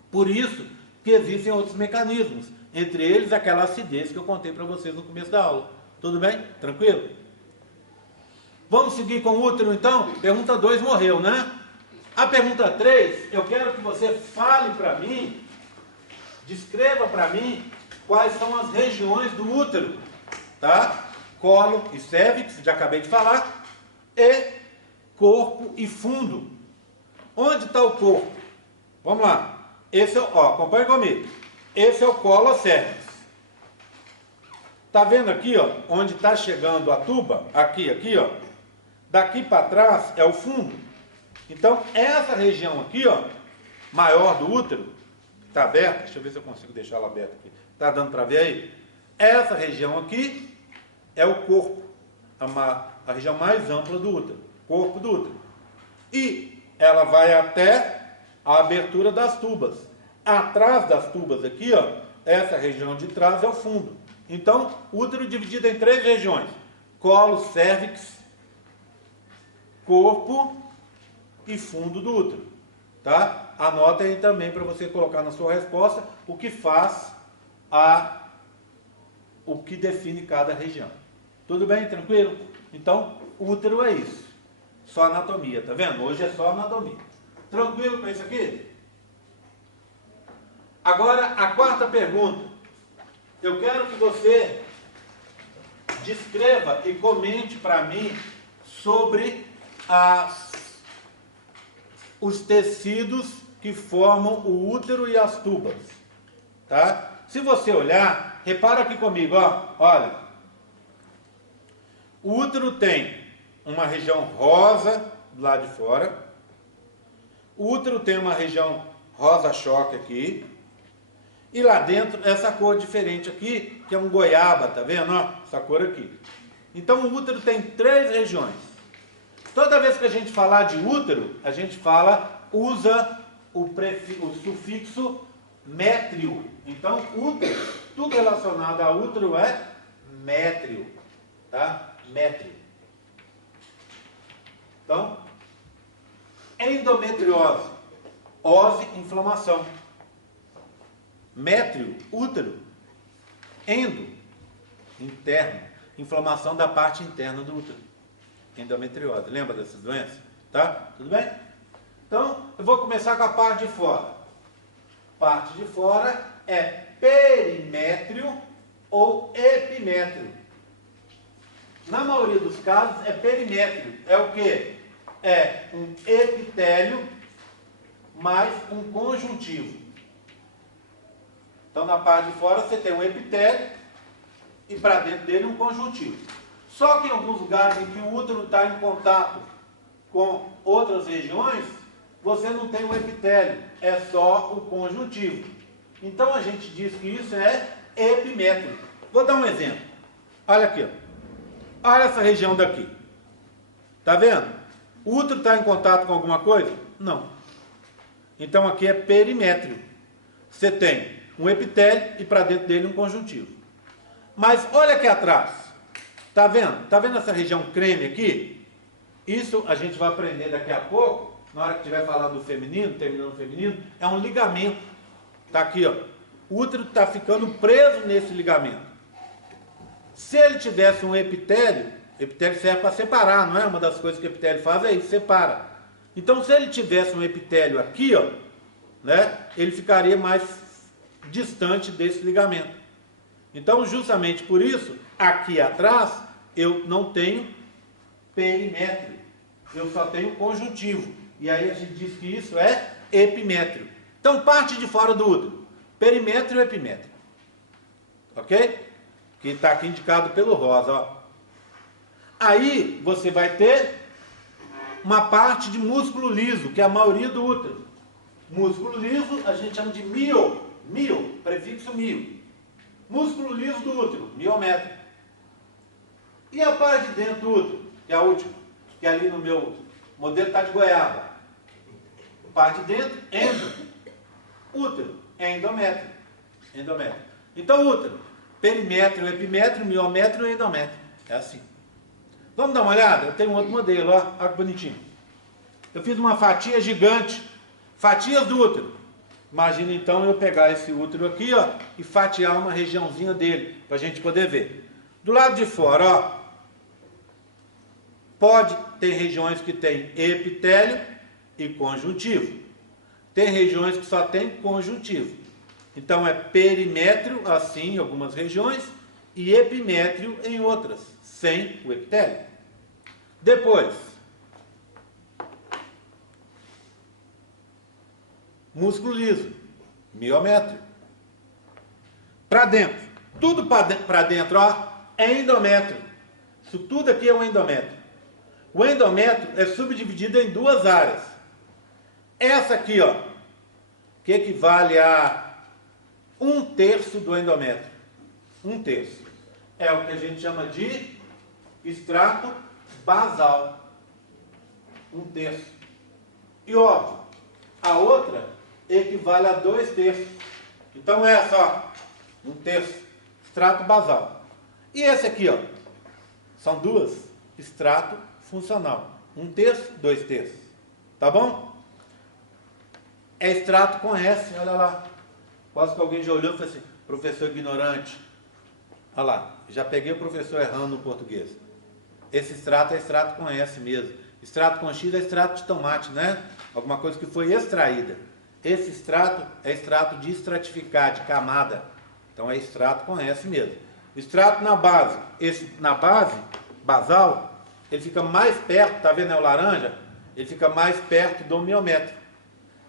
Por isso que existem outros mecanismos, entre eles aquela acidez que eu contei para vocês no começo da aula. Tudo bem? Tranquilo? Vamos seguir com o útero então? Pergunta 2 morreu, né? A pergunta 3, eu quero que você fale para mim, descreva para mim quais são as regiões do útero. Tá? Colo e cérvix, já acabei de falar, e corpo e fundo. Onde está o corpo? Vamos lá. Esse acompanhe comigo. Esse é o colo cérvix. Tá vendo aqui, ó, onde está chegando a tuba? Aqui, ó. Daqui para trás é o fundo. Então, essa região aqui, ó, maior do útero, está aberta. Deixa eu ver se eu consigo deixar ela aberta aqui. Tá dando para ver aí? Essa região aqui é o corpo, a região mais ampla do útero, corpo do útero. E ela vai até a abertura das tubas. Atrás das tubas aqui, ó, essa região de trás é o fundo. Então, útero dividido em 3 regiões: colo, cérvix, corpo e fundo do útero. Tá? Anota aí também para você colocar na sua resposta o que faz o que define cada região. Tudo bem? Tranquilo? Então, útero é isso. Só anatomia, tá vendo? Hoje é só anatomia. Tranquilo com isso aqui? Agora, a quarta pergunta. Eu quero que você descreva e comente para mim sobre os tecidos que formam o útero e as tubas. Tá? Se você olhar, repara aqui comigo, ó, olha. O útero tem uma região rosa do lado de fora. O útero tem uma região rosa-choque aqui. E lá dentro, essa cor diferente aqui, que é um goiaba, tá vendo? Ó, essa cor aqui. Então, o útero tem 3 regiões. Toda vez que a gente falar de útero, a gente usa o sufixo métrio. Então, útero, tudo relacionado a útero é métrio, tá? Métrio. Então, endometriose, ose, inflamação. Métrio, útero. Endo, interno, inflamação da parte interna do útero. Endometriose, lembra dessas doenças? Tá? Tudo bem? Então, eu vou começar com a parte de fora. Parte de fora é perimétrio ou epimétrio. Na maioria dos casos é perimétrio. É o quê? É um epitélio mais um conjuntivo. Então, na parte de fora você tem um epitélio e para dentro dele um conjuntivo. Só que em alguns lugares em que o útero está em contato com outras regiões, você não tem um epitélio, é só o conjuntivo. Então, a gente diz que isso é epimétrio. Vou dar um exemplo. Olha aqui, ó. Olha essa região daqui. Tá vendo? O útero está em contato com alguma coisa? Não. Então, aqui é perimétrio. Você tem um epitélio e para dentro dele um conjuntivo. Mas olha aqui atrás. Tá vendo? Tá vendo essa região creme aqui? Isso a gente vai aprender daqui a pouco, na hora que estiver falando do feminino, terminando o feminino, é um ligamento. Tá aqui, ó. O útero está ficando preso nesse ligamento. Se ele tivesse um epitélio, epitélio serve para separar, não é? Uma das coisas que o epitélio faz é isso, separa. Então, se ele tivesse um epitélio aqui, ó, né, ele ficaria mais distante desse ligamento. Então, justamente por isso, aqui atrás, eu não tenho perimétrio. Eu só tenho conjuntivo. E aí a gente diz que isso é epimétrio. Então, parte de fora do útero. Perimétrio e epimétrio. Ok? Que está aqui indicado pelo rosa, ó. Aí, você vai ter uma parte de músculo liso, que é a maioria do útero. Músculo liso, a gente chama de mio, prefixo mio. Músculo liso do útero, miométrio. E a parte de dentro do útero, que é a última, que ali no meu modelo está de goiaba. Parte de dentro, útero, endométrio. Então, útero, perimétrio, epimétrio, miométrio e endométrio. É assim. Vamos dar uma olhada? Eu tenho um outro modelo, ó. Olha que bonitinho. Eu fiz uma fatia gigante. Fatias do útero. Imagina então eu pegar esse útero aqui, ó, e fatiar uma regiãozinha dele, para a gente poder ver. Do lado de fora, ó, pode ter regiões que tem epitélio e conjuntivo. Tem regiões que só tem conjuntivo. Então é perimétrio, assim, em algumas regiões, e epimétrio em outras, sem o epitélio. Depois, músculo liso, miométrio. Para dentro, tudo para dentro, ó, é endométrio. Isso tudo aqui é um endométrio. O endométrio é subdividido em 2 áreas. Essa aqui, ó, que equivale a 1/3 do endométrio. 1/3. É o que a gente chama de extrato basal. 1/3. E óbvio, a outra equivale a 2/3. Então essa, ó, 1/3, extrato basal. E esse aqui, ó, são 2, extrato funcional. 1/3, 2/3. Tá bom? É extrato com S, olha lá. Quase que alguém já olhou e falou assim, professor ignorante. Olha lá, já peguei o professor errando no português. Esse extrato é extrato com S mesmo. Extrato com X é extrato de tomate, né? Alguma coisa que foi extraída. Esse extrato é extrato de estratificar, de camada. Então é extrato com S mesmo. Extrato na base. Esse na base, basal, ele fica mais perto, tá vendo, é o laranja? Ele fica mais perto do miométrico.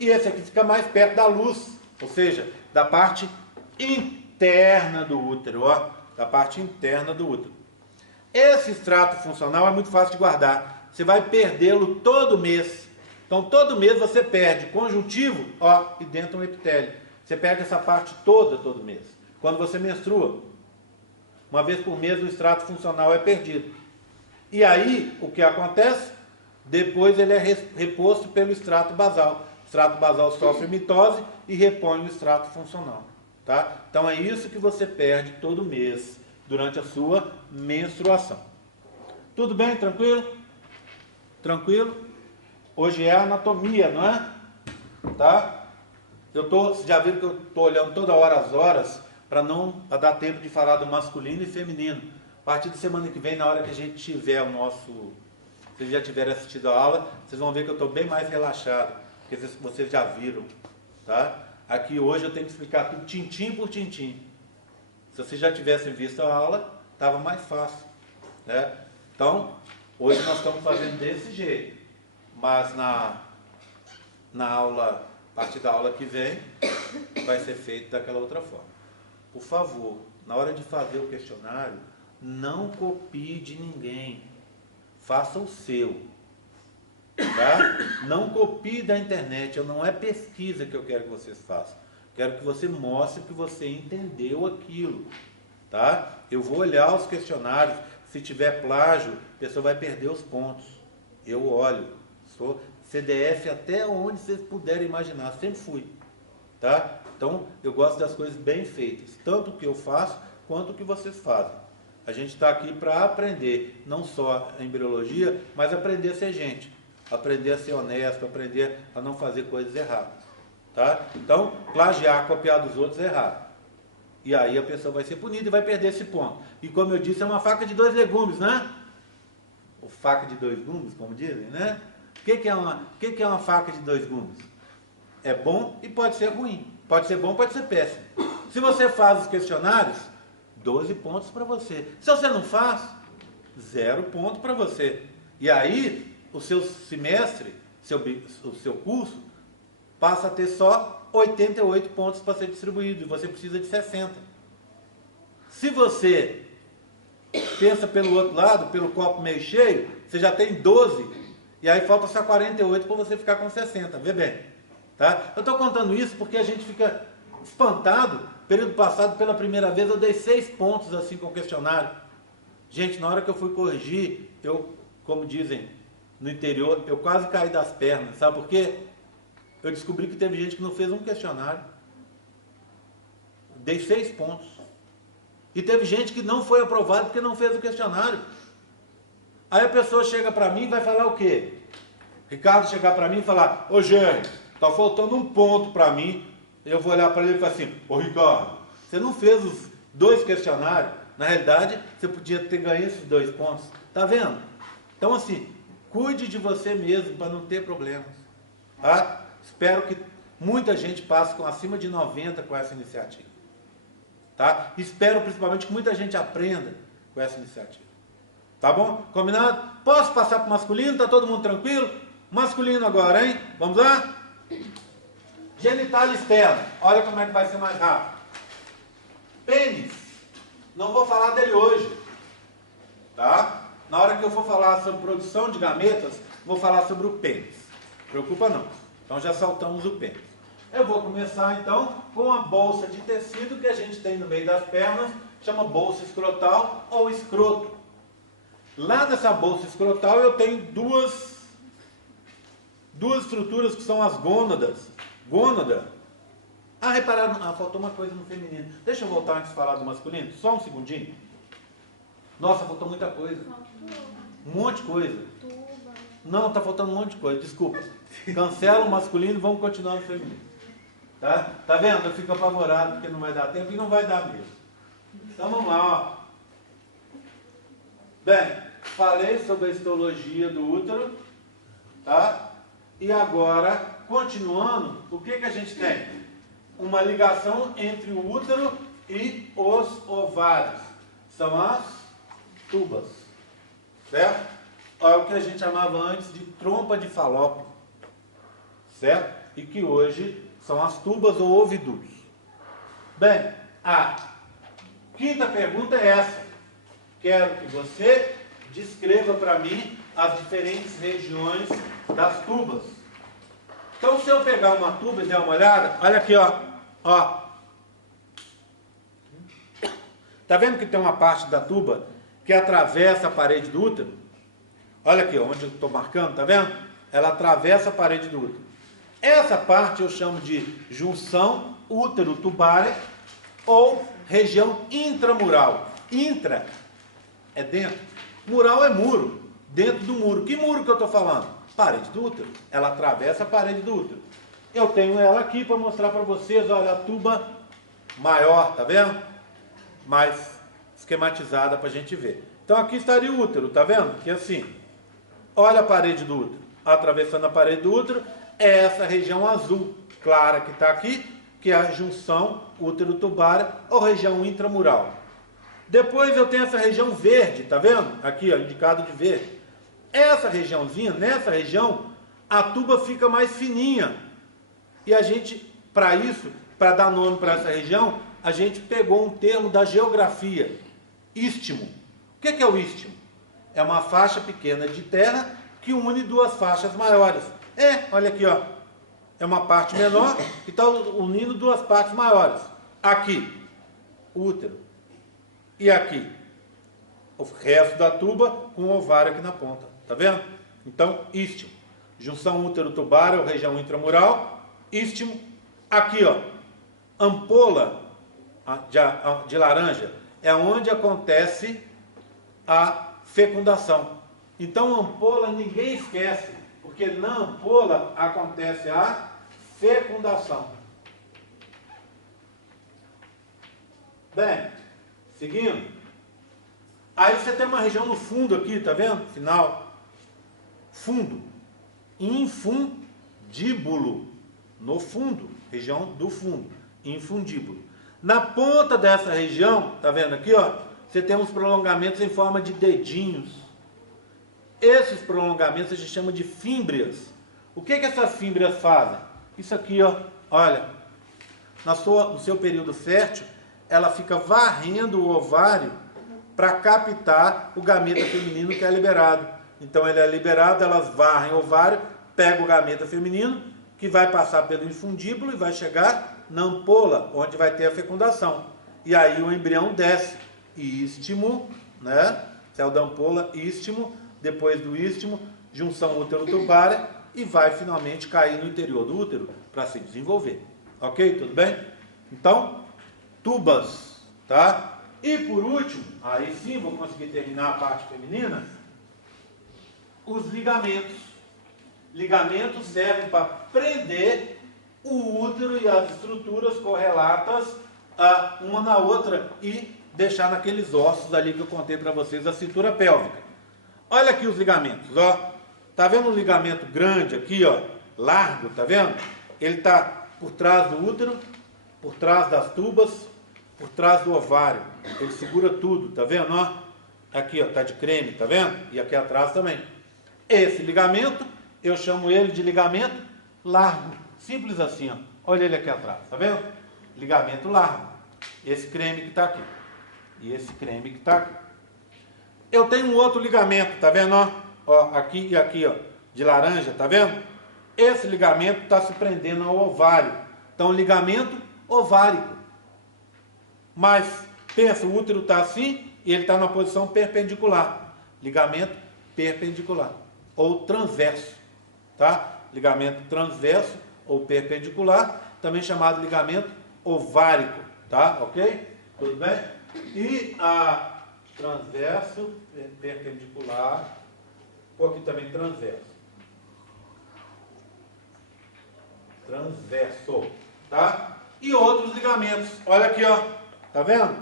E esse aqui fica mais perto da luz, ou seja, da parte interna do útero, ó, da parte interna do útero. Esse extrato funcional é muito fácil de guardar. Você vai perdê-lo todo mês. Então, todo mês você perde conjuntivo, ó, e dentro um epitélio. Você perde essa parte toda todo mês. Quando você menstrua, uma vez por mês o extrato funcional é perdido. E aí, o que acontece? Depois ele é reposto pelo extrato basal. O extrato basal sofre mitose e repõe o extrato funcional. Tá? Então é isso que você perde todo mês, durante a sua menstruação. Tudo bem? Tranquilo? Tranquilo? Hoje é anatomia, não é? Tá? Vocês já viram que eu estou olhando toda hora as horas para dar tempo de falar do masculino e feminino. A partir da semana que vem, na hora que a gente tiver o nosso... Vocês já tiverem assistido a aula, vocês vão ver que eu estou bem mais relaxado, porque vocês já viram. Tá? Aqui hoje eu tenho que explicar tudo tintim por tintim. Se vocês já tivessem visto a aula, estava mais fácil. Né? Então, hoje nós estamos fazendo desse jeito. Mas na aula, a partir da aula que vem, vai ser feito daquela outra forma. Por favor, na hora de fazer o questionário, não copie de ninguém. Faça o seu. Tá? Não copie da internet. Não é pesquisa que eu quero que vocês façam. Quero que você mostre que você entendeu aquilo. Tá? Eu vou olhar os questionários. Se tiver plágio, a pessoa vai perder os pontos. Eu olho. Sou CDF até onde vocês puderem imaginar. Sempre fui. Tá? Então, eu gosto das coisas bem feitas. Tanto o que eu faço, quanto o que vocês fazem. A gente está aqui para aprender, não só a embriologia, mas aprender a ser gente. Aprender a ser honesto, aprender a não fazer coisas erradas. Tá? Então, plagiar, copiar dos outros é errado. E aí a pessoa vai ser punida e vai perder esse ponto. E como eu disse, é uma faca de 2 legumes, né? Ou faca de 2 gumes, como dizem, né? O que é uma faca de 2 gumes? É bom e pode ser ruim. Pode ser bom, pode ser péssimo. Se você faz os questionários, 12 pontos para você. Se você não faz, 0 ponto para você. E aí, o seu semestre, o seu curso, passa a ter só 88 pontos para ser distribuído. E você precisa de 60. Se você pensa pelo outro lado, pelo copo meio cheio, você já tem 12. E aí falta só 48 para você ficar com 60. Vê bem. Tá? Eu estou contando isso porque a gente fica espantado. Período passado, pela primeira vez, eu dei 6 pontos assim com o questionário. Gente, na hora que eu fui corrigir, eu, como dizem no interior, eu quase caí das pernas. Sabe por quê? Eu descobri que teve gente que não fez um questionário. Dei 6 pontos. E teve gente que não foi aprovado porque não fez o questionário. Aí a pessoa chega para mim e vai falar o quê? Ricardo chegar para mim e falar: ô Jerry, está faltando um ponto para mim. Eu vou olhar para ele e falar assim: ô Ricardo, você não fez os 2 questionários? Na realidade, você podia ter ganho esses 2 pontos. Tá vendo? Então assim, cuide de você mesmo para não ter problemas. Tá? Espero que muita gente passe com acima de 90 com essa iniciativa. Tá? Espero principalmente que muita gente aprenda com essa iniciativa. Tá bom? Combinado? Posso passar para o masculino? Tá todo mundo tranquilo? Masculino agora, hein? Vamos lá? Genital externo. Olha como é que vai ser mais rápido. Pênis. Não vou falar dele hoje. Tá? Na hora que eu for falar sobre produção de gametas, vou falar sobre o pênis. Preocupa não. Então já saltamos o pênis. Eu vou começar então com a bolsa de tecido que a gente tem no meio das pernas, chama bolsa escrotal ou escroto. Lá nessa bolsa escrotal eu tenho duas estruturas que são as gônadas. Gônada. Ah, repararam? Ah, faltou uma coisa no feminino. Deixa eu voltar antes de falar do masculino. Só um segundinho. Nossa, faltou muita coisa. Um monte de coisa. Não, tá faltando um monte de coisa. Desculpa. Cancela o masculino e vamos continuar no feminino. Tá? Tá vendo? Eu fico apavorado porque não vai dar tempo e não vai dar mesmo. Então vamos lá, ó. Bem, falei sobre a histologia do útero. tá? E agora, continuando, o que que a gente tem? Uma ligação entre o útero e os ovários. São as tubas, certo? É o que a gente chamava antes de trompa de Falópio, certo? E que hoje são as tubas ou ovidutos. Bem, a quinta pergunta é essa. Quero que você descreva para mim as diferentes regiões das tubas. Então, se eu pegar uma tuba e der uma olhada, olha aqui, ó. Tá vendo que tem uma parte da tuba que atravessa a parede do útero? Olha aqui, onde eu estou marcando, tá vendo? Ela atravessa a parede do útero. Essa parte eu chamo de junção útero-tubária ou região intramural. Intra é dentro, mural é muro, dentro do muro. Que muro que eu estou falando? Parede do útero. Ela atravessa a parede do útero. Eu tenho ela aqui para mostrar para vocês, olha, a tuba maior, tá vendo? Mais esquematizada para a gente ver. Então aqui estaria o útero, tá vendo? Que assim, olha a parede do útero. Atravessando a parede do útero, é essa região azul clara que está aqui, que é a junção útero-tubária ou região intramural. Depois eu tenho essa região verde, tá vendo? Aqui, ó, indicado de verde. Essa regiãozinha, nessa região, a tuba fica mais fininha. E a gente, para isso, para dar nome para essa região, a gente pegou um termo da geografia, istmo. O que é o istmo? É uma faixa pequena de terra que une duas faixas maiores. Olha aqui, ó. É uma parte menor que está unindo duas partes maiores. Aqui, útero. E aqui, o resto da tuba com o ovário aqui na ponta. Tá vendo? Então, istmo. Junção útero-tubária ou região intramural. Istmo. Aqui, ó. Ampola de laranja é onde acontece a fecundação. Então, ampola ninguém esquece, porque na ampola acontece a fecundação. Bem, seguindo. Aí você tem uma região no fundo aqui, tá vendo? Final. Fundo. Infundíbulo. No fundo. Região do fundo. Infundíbulo. Na ponta dessa região, tá vendo aqui, ó? Você tem uns prolongamentos em forma de dedinhos. Esses prolongamentos a gente chama de fímbrias. O que essas fímbrias fazem? Isso aqui, ó. Olha. No seu período fértil, ela fica varrendo o ovário para captar o gameta feminino que é liberado. Então ele é liberado, elas varrem o ovário, pegam o gameta feminino, que vai passar pelo infundíbulo e vai chegar na ampola, onde vai ter a fecundação. E aí o embrião desce. Istmo, né? Céu da ampola, istmo. Depois do istmo, junção útero-tubária e vai finalmente cair no interior do útero para se desenvolver. Ok? Tudo bem? Então, tubas, tá? E por último, aí sim vou conseguir terminar a parte feminina, os ligamentos. Ligamentos servem para prender o útero e as estruturas correlatas uma na outra e deixar naqueles ossos ali que eu contei para vocês, a cintura pélvica. Olha aqui os ligamentos, ó. Tá vendo um ligamento grande aqui, ó, largo, tá vendo? Ele tá por trás do útero, por trás das tubas, por trás do ovário. Ele segura tudo, tá vendo, ó? Aqui, ó, tá de creme, tá vendo? E aqui atrás também. Esse ligamento, eu chamo ele de ligamento largo. Simples assim, ó. Olha ele aqui atrás, tá vendo? Ligamento largo. Esse creme que tá aqui. E esse creme que tá aqui. Eu tenho um outro ligamento, tá vendo, ó? Ó, aqui e aqui, ó, de laranja, tá vendo? Esse ligamento está se prendendo ao ovário. Então, ligamento ovárico. Mas, pensa, o útero está assim e ele está na posição perpendicular. Ligamento perpendicular. Ou transverso, tá? Ligamento transverso ou perpendicular, também chamado ligamento ovárico, tá? Ok? Tudo bem? E a transverso, perpendicular, ou aqui também transverso. Transverso, tá? E outros ligamentos. Olha aqui, ó. Tá vendo?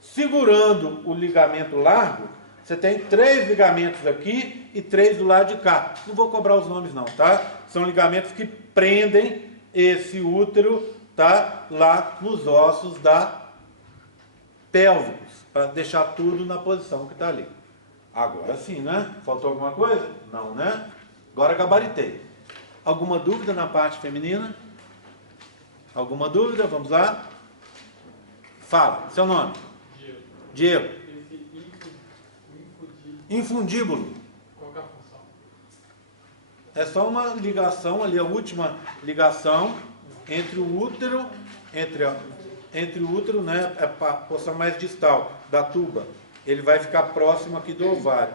Segurando o ligamento largo, você tem 3 ligamentos aqui e 3 do lado de cá. Não vou cobrar os nomes não, tá? São ligamentos que prendem esse útero, tá? Lá nos ossos pélvicos, para deixar tudo na posição que está ali. Agora sim, né? Faltou alguma coisa? Não, né? Agora gabaritei. Alguma dúvida na parte feminina? Alguma dúvida? Vamos lá? Fala, seu nome? Diego. Infundíbulo. Qual que é a função? É só uma ligação ali, a última ligação entre o útero, entre o útero, né, a porção mais distal da tuba. Ele vai ficar próximo aqui do ovário.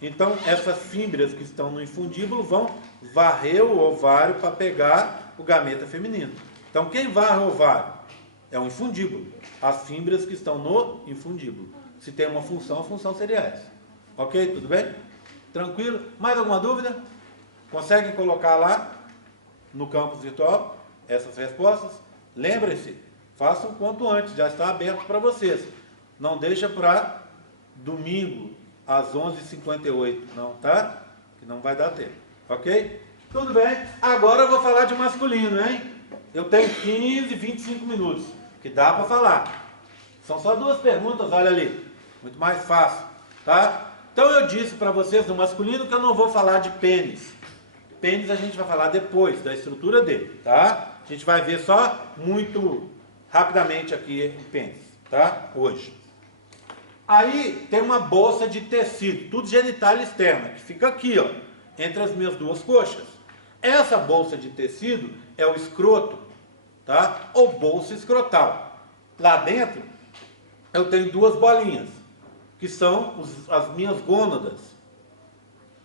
Então, essas fímbrias que estão no infundíbulo vão varrer o ovário para pegar o gameta feminino. Então, quem varre o ovário? É o infundíbulo. As fímbrias que estão no infundíbulo. Se tem uma função, a função seria essa. Ok? Tudo bem? Tranquilo? Mais alguma dúvida? Conseguem colocar lá no campus virtual essas respostas? Lembrem-se, façam o quanto antes, já está aberto para vocês. Não deixa para domingo às 11h58, não, tá? Que não vai dar tempo, ok? Tudo bem? Agora eu vou falar de masculino, hein? Eu tenho 15, 25 minutos, que dá para falar. São só 2 perguntas, olha ali. Muito mais fácil, tá? Então eu disse para vocês no masculino que eu não vou falar de pênis. Pênis a gente vai falar depois, da estrutura dele, tá? A gente vai ver só muito rapidamente aqui o pênis, tá? Hoje. Aí tem uma bolsa de tecido, tudo genitália externa, que fica aqui, ó, entre as minhas 2 coxas. Essa bolsa de tecido é o escroto, tá? Ou bolsa escrotal. Lá dentro eu tenho 2 bolinhas, que são as minhas gônadas,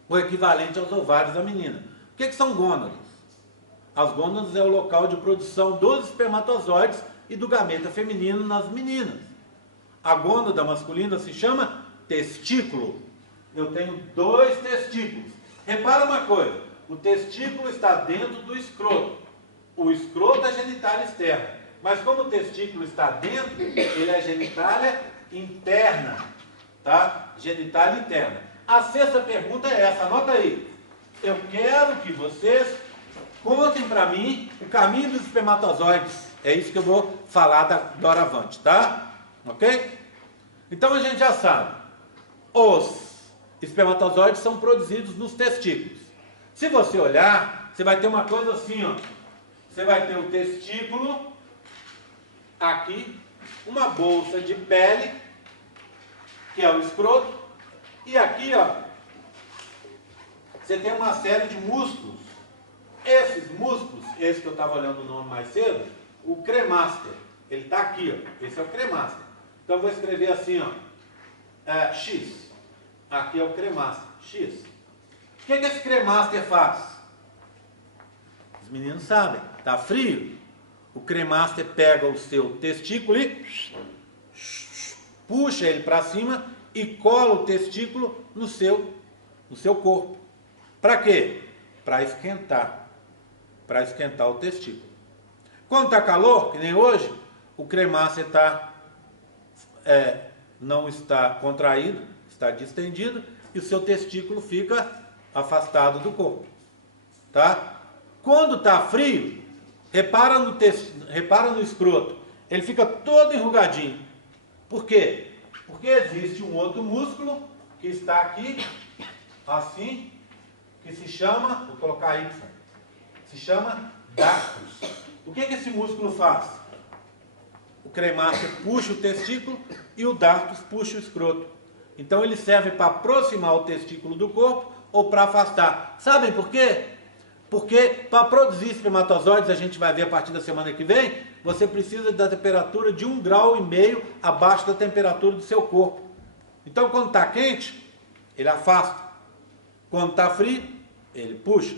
o equivalente aos ovários da menina. O que são gônadas? As gônadas é o local de produção dos espermatozoides e do gameta feminino nas meninas. A gônada masculina se chama testículo. Eu tenho 2 testículos. Repara uma coisa, o testículo está dentro do escroto. O escroto é genitália externa. Mas como o testículo está dentro, ele é genitália interna. Tá? Genitália interna. A 6ª pergunta é essa, anota aí. Eu quero que vocês contem para mim o caminho dos espermatozoides. É isso que eu vou falar doravante, tá? Ok? Então a gente já sabe. Os espermatozoides são produzidos nos testículos. Se você olhar, você vai ter uma coisa assim, ó. Você vai ter o testículo, aqui, uma bolsa de pele, que é o escroto, e aqui, ó, você tem uma série de músculos. Esses músculos, esse que eu estava olhando o nome mais cedo, o cremaster, ele está aqui, ó, esse é o cremaster. Então eu vou escrever assim, ó, X, aqui é o cremaster, X. O que esse cremaster faz? Os meninos sabem, está frio, o cremaster pega o seu testículo e puxa ele para cima e cola o testículo no seu corpo. Para quê? Para esquentar o testículo. Quando está calor, que nem hoje, o cremaster não está contraído, está distendido, e o seu testículo fica afastado do corpo. Tá? Quando está frio, repara no escroto, ele fica todo enrugadinho. Por quê? Porque existe um outro músculo que está aqui, assim, que se chama, vou colocar Y, se chama dartos. O que esse músculo faz? O cremaster puxa o testículo e o dartos puxa o escroto. Então ele serve para aproximar o testículo do corpo ou para afastar. Sabem por quê? Porque para produzir espermatozoides, a gente vai ver a partir da semana que vem, você precisa da temperatura de 1,5 graus abaixo da temperatura do seu corpo. Então quando está quente, ele afasta. Quando está frio, ele puxa.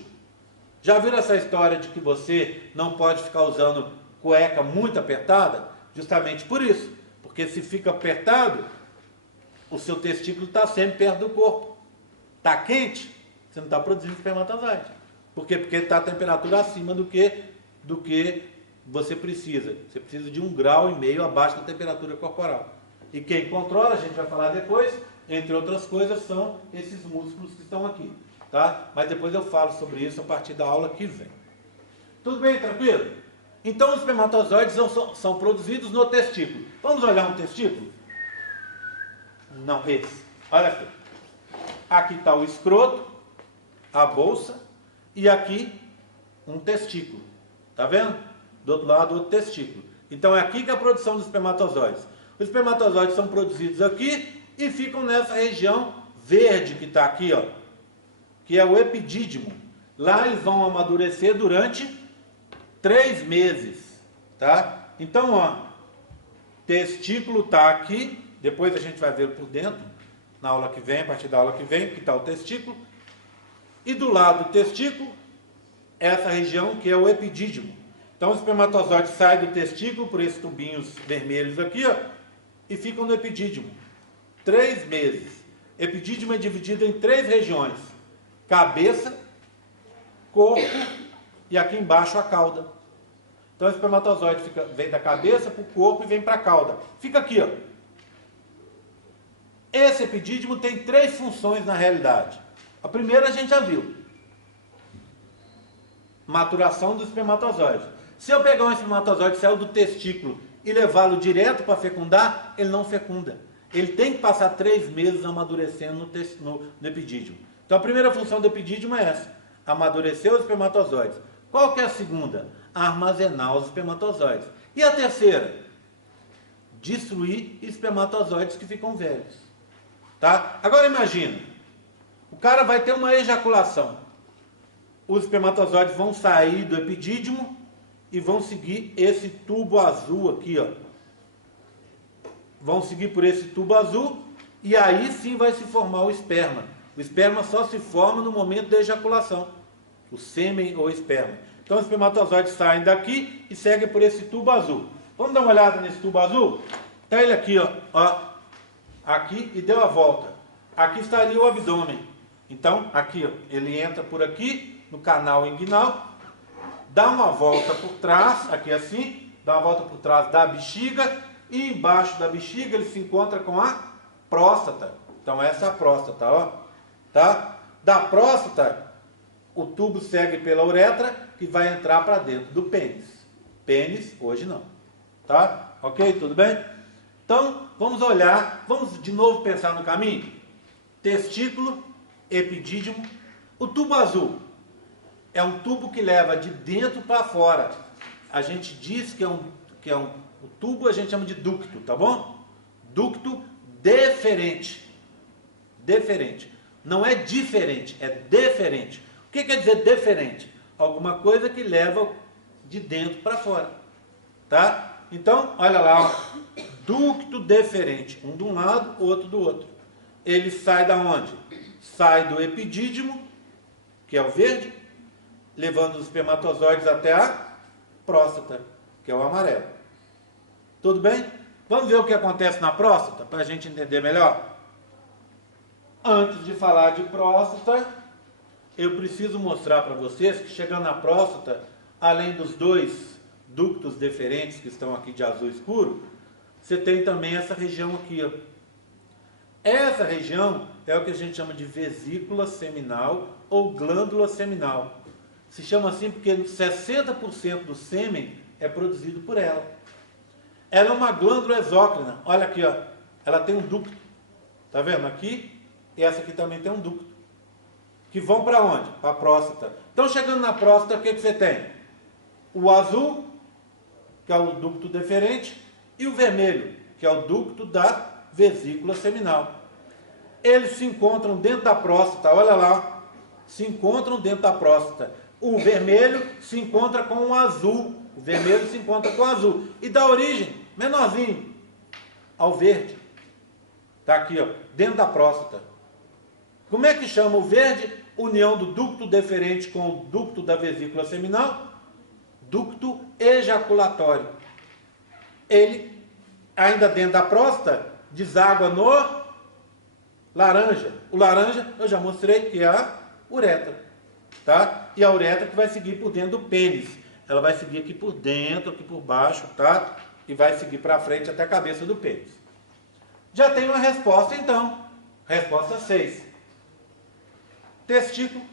Já viram essa história de que você não pode ficar usando cueca muito apertada? Justamente por isso. Porque se fica apertado, o seu testículo está sempre perto do corpo. Está quente, você não está produzindo espermatozoide. Por quê? Porque está a temperatura acima do que você precisa. Você precisa de 1,5 graus abaixo da temperatura corporal. E quem controla, a gente vai falar depois, entre outras coisas, são esses músculos que estão aqui, tá? Mas depois eu falo sobre isso a partir da aula que vem. Tudo bem, tranquilo? Então, os espermatozoides são produzidos no testículo. Vamos olhar um testículo? Não, esse. Olha aqui. Aqui está o escroto, a bolsa, e aqui um testículo. Tá vendo? Do outro lado, outro testículo. Então, é aqui que é a produção dos espermatozoides. Os espermatozoides são produzidos aqui e ficam nessa região verde que está aqui, ó, que é o epidídimo. Lá eles vão amadurecer durante 3 meses, tá? Então, ó, testículo está aqui, depois a gente vai ver por dentro, na aula que vem, a partir da aula que vem, que está o testículo. E do lado do testículo, essa região que é o epidídimo. Então, os espermatozoides saem do testículo por esses tubinhos vermelhos aqui, ó, e ficam no epidídimo. 3 meses. Epidídimo é dividido em 3 regiões: cabeça, corpo e aqui embaixo a cauda. Então o espermatozoide vem da cabeça para o corpo e vem para a cauda. Fica aqui, ó. Esse epidídimo tem 3 funções na realidade. A primeira a gente já viu. Maturação do espermatozoide. Se eu pegar um espermatozoide que saiu do testículo e levá-lo direto para fecundar, ele não fecunda. Ele tem que passar 3 meses amadurecendo no epidídimo. Então a primeira função do epidídimo é essa: amadurecer os espermatozoides. Qual que é a segunda? Armazenar os espermatozoides. E a terceira? Destruir espermatozoides que ficam velhos. Tá? Agora imagina, o cara vai ter uma ejaculação. Os espermatozoides vão sair do epidídimo e vão seguir esse tubo azul aqui, ó. Vão seguir por esse tubo azul e aí sim vai se formar o esperma. O esperma só se forma no momento da ejaculação. O sêmen ou esperma. Então os espermatozoides saem daqui e seguem por esse tubo azul. Vamos dar uma olhada nesse tubo azul? Está ele aqui, ó, aqui e deu a volta. Aqui estaria o abdômen. Então, aqui, ó, ele entra por aqui, no canal inguinal, dá uma volta por trás, aqui assim, dá uma volta por trás da bexiga, e embaixo da bexiga ele se encontra com a próstata. Então essa é a próstata, ó. Tá? Da próstata, o tubo segue pela uretra, que vai entrar para dentro do pênis. Pênis, hoje não. Tá? Ok? Tudo bem? Então, vamos olhar, vamos de novo pensar no caminho. Testículo, epidídimo. O tubo azul é um tubo que leva de dentro para fora. A gente diz que o tubo a gente chama de ducto, tá bom? Ducto deferente. Deferente. Não é diferente, é deferente. O que quer dizer deferente? Alguma coisa que leva de dentro para fora. Tá? Então, olha lá, ó. Ducto deferente. Um de um lado, outro do outro. Ele sai da onde? Sai do epidídimo, que é o verde, levando os espermatozoides até a próstata, que é o amarelo. Tudo bem? Vamos ver o que acontece na próstata, para a gente entender melhor? Antes de falar de próstata, eu preciso mostrar para vocês que chegando na próstata, além dos 2 ductos deferentes que estão aqui de azul escuro, você tem também essa região aqui, ó. Essa região é o que a gente chama de vesícula seminal ou glândula seminal. Se chama assim porque 60% do sêmen é produzido por ela. Ela é uma glândula exócrina. Olha aqui, ó. Ela tem um ducto. Tá vendo? Aqui e essa aqui também tem um ducto. Que vão para onde? Para a próstata. Então, chegando na próstata, o que você tem? O azul, que é o ducto deferente, e o vermelho, que é o ducto da vesícula seminal. Eles se encontram dentro da próstata, olha lá, se encontram dentro da próstata. O vermelho se encontra com o azul, o vermelho se encontra com o azul, e dá origem, menorzinho, ao verde. Está aqui, ó, dentro da próstata. Como é que chama o verde? União do ducto deferente com o ducto da vesícula seminal? Ducto ejaculatório. Ele, ainda dentro da próstata, deságua no laranja. O laranja, eu já mostrei que é a uretra. Tá? E a uretra que vai seguir por dentro do pênis. Ela vai seguir aqui por dentro, aqui por baixo, tá? E vai seguir para frente até a cabeça do pênis. Já tem uma resposta, então. Resposta 6. Testículo,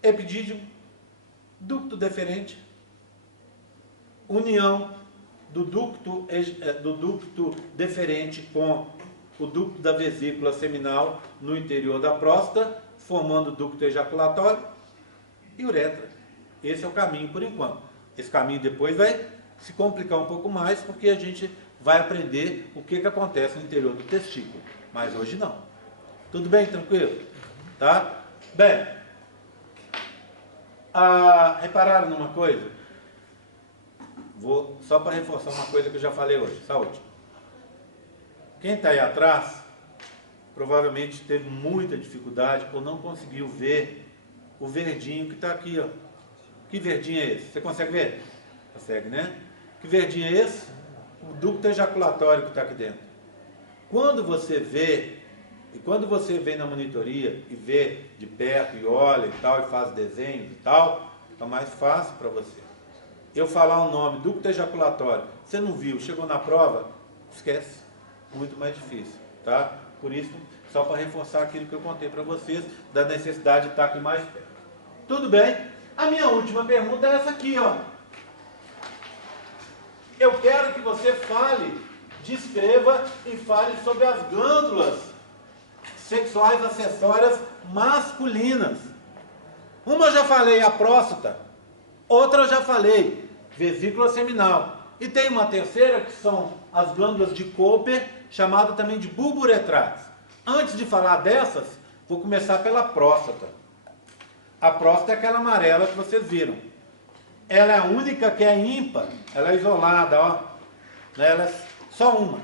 epidídimo, ducto deferente, união do ducto deferente com o ducto da vesícula seminal no interior da próstata, formando o ducto ejaculatório e uretra. Esse é o caminho por enquanto. Esse caminho depois vai se complicar um pouco mais, porque a gente vai aprender o que acontece no interior do testículo. Mas hoje não. Tudo bem? Tranquilo? Tá? Bem, repararam numa coisa? Vou só para reforçar uma coisa que eu já falei hoje. Saúde. Quem está aí atrás provavelmente teve muita dificuldade ou não conseguiu ver o verdinho que está aqui, ó. Que verdinho é esse? Você consegue ver? Consegue, né? Que verdinho é esse? O ducto ejaculatório que está aqui dentro. Quando você vê, e quando você vem na monitoria e vê de perto e olha e tal, e faz desenhos e tal, é mais fácil para você. Eu falar o nome, ducto ejaculatório, você não viu, chegou na prova, esquece. Muito mais difícil, tá? Por isso, só para reforçar aquilo que eu contei para vocês, da necessidade de estar aqui mais perto. Tudo bem? A minha última pergunta é essa aqui, ó. Eu quero que você fale, descreva e fale sobre as glândulas sexuais acessórias masculinas. Uma eu já falei, a próstata. Outra eu já falei, vesícula seminal. E tem uma terceira que são as glândulas de Cooper, chamada também de bulbo uretrais. Antes de falar dessas, vou começar pela próstata. A próstata é aquela amarela que vocês viram. Ela é a única que é ímpar, ela é isolada, ó. Ela é só uma.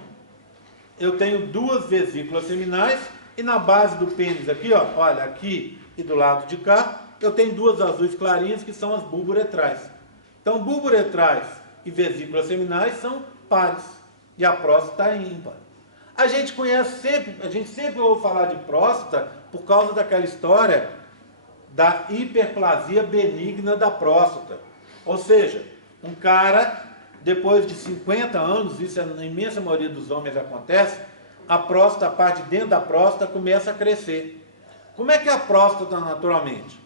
Eu tenho duas vesículas seminais e na base do pênis aqui, ó, olha, aqui e do lado de cá, eu tenho duas azuis clarinhas que são as bulbo-uretrais. Então, bulbo-uretrais e vesículas seminais são pares e a próstata é ímpar. A gente sempre ouve falar de próstata por causa daquela história da hiperplasia benigna da próstata. Ou seja, um cara, depois de 50 anos, isso na imensa maioria dos homens acontece, a próstata, a parte de dentro da próstata começa a crescer. Como é que é a próstata naturalmente?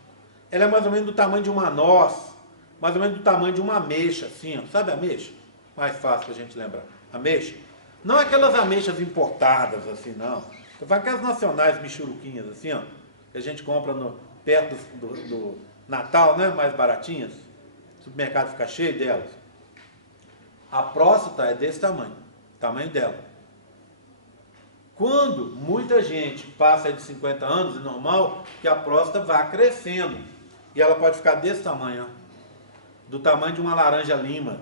Ela é mais ou menos do tamanho de uma noz, mais ou menos do tamanho de uma ameixa, assim, ó. Sabe a ameixa? Mais fácil pra gente lembrar. Ameixa? Não aquelas ameixas importadas, assim, não. Eu falo aquelas nacionais michuruquinhas, assim, ó, que a gente compra perto do Natal, né? Mais baratinhas. O supermercado fica cheio delas. A próstata é desse tamanho dela. Quando muita gente passa de 50 anos, é normal que a próstata vá crescendo. E ela pode ficar desse tamanho, ó. Do tamanho de uma laranja lima.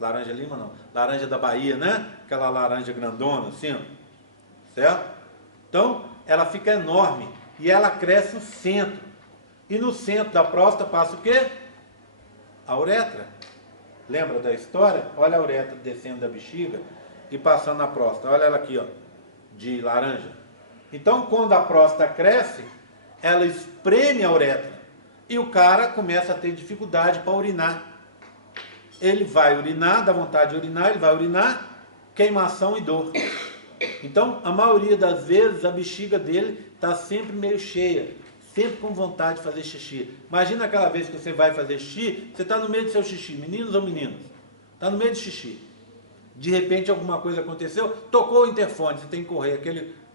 Laranja lima não, laranja da Bahia, né? Aquela laranja grandona, assim, ó. Certo? Então, ela fica enorme e ela cresce no centro. E no centro da próstata passa o quê? A uretra. Lembra da história? Olha a uretra descendo da bexiga e passando na próstata. Olha ela aqui, ó, de laranja. Então, quando a próstata cresce, ela espreme a uretra. E o cara começa a ter dificuldade para urinar. Ele vai urinar, dá vontade de urinar, ele vai urinar, queimação e dor. Então, a maioria das vezes, a bexiga dele está sempre meio cheia, sempre com vontade de fazer xixi. Imagina aquela vez que você vai fazer xixi, você está no meio do seu xixi, meninos ou meninas? Está no meio do xixi. De repente, alguma coisa aconteceu, tocou o interfone, você tem que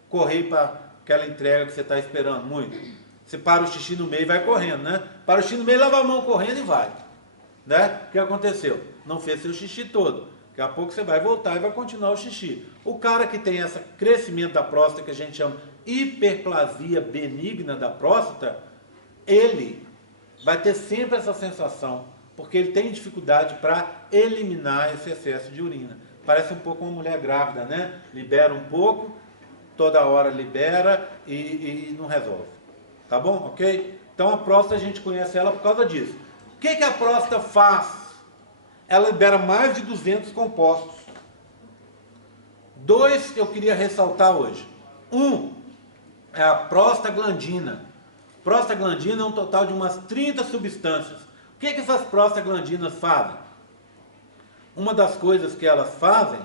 correr para aquela entrega que você está esperando muito. Você para o xixi no meio e vai correndo, né? Para o xixi no meio, lava a mão correndo e vai. Né? O que aconteceu? Não fez seu xixi todo. Daqui a pouco você vai voltar e vai continuar o xixi. O cara que tem esse crescimento da próstata, que a gente chama hiperplasia benigna da próstata, ele vai ter sempre essa sensação, porque ele tem dificuldade para eliminar esse excesso de urina. Parece um pouco uma mulher grávida, né? Libera um pouco, toda hora libera e não resolve. Tá bom? Ok? Então a próstata a gente conhece ela por causa disso. O que a próstata faz? Ela libera mais de 200 compostos. Dois que eu queria ressaltar hoje. Um é a prostaglandina. Prostaglandina é um total de umas 30 substâncias. O que essas prostaglandinas fazem? Uma das coisas que elas fazem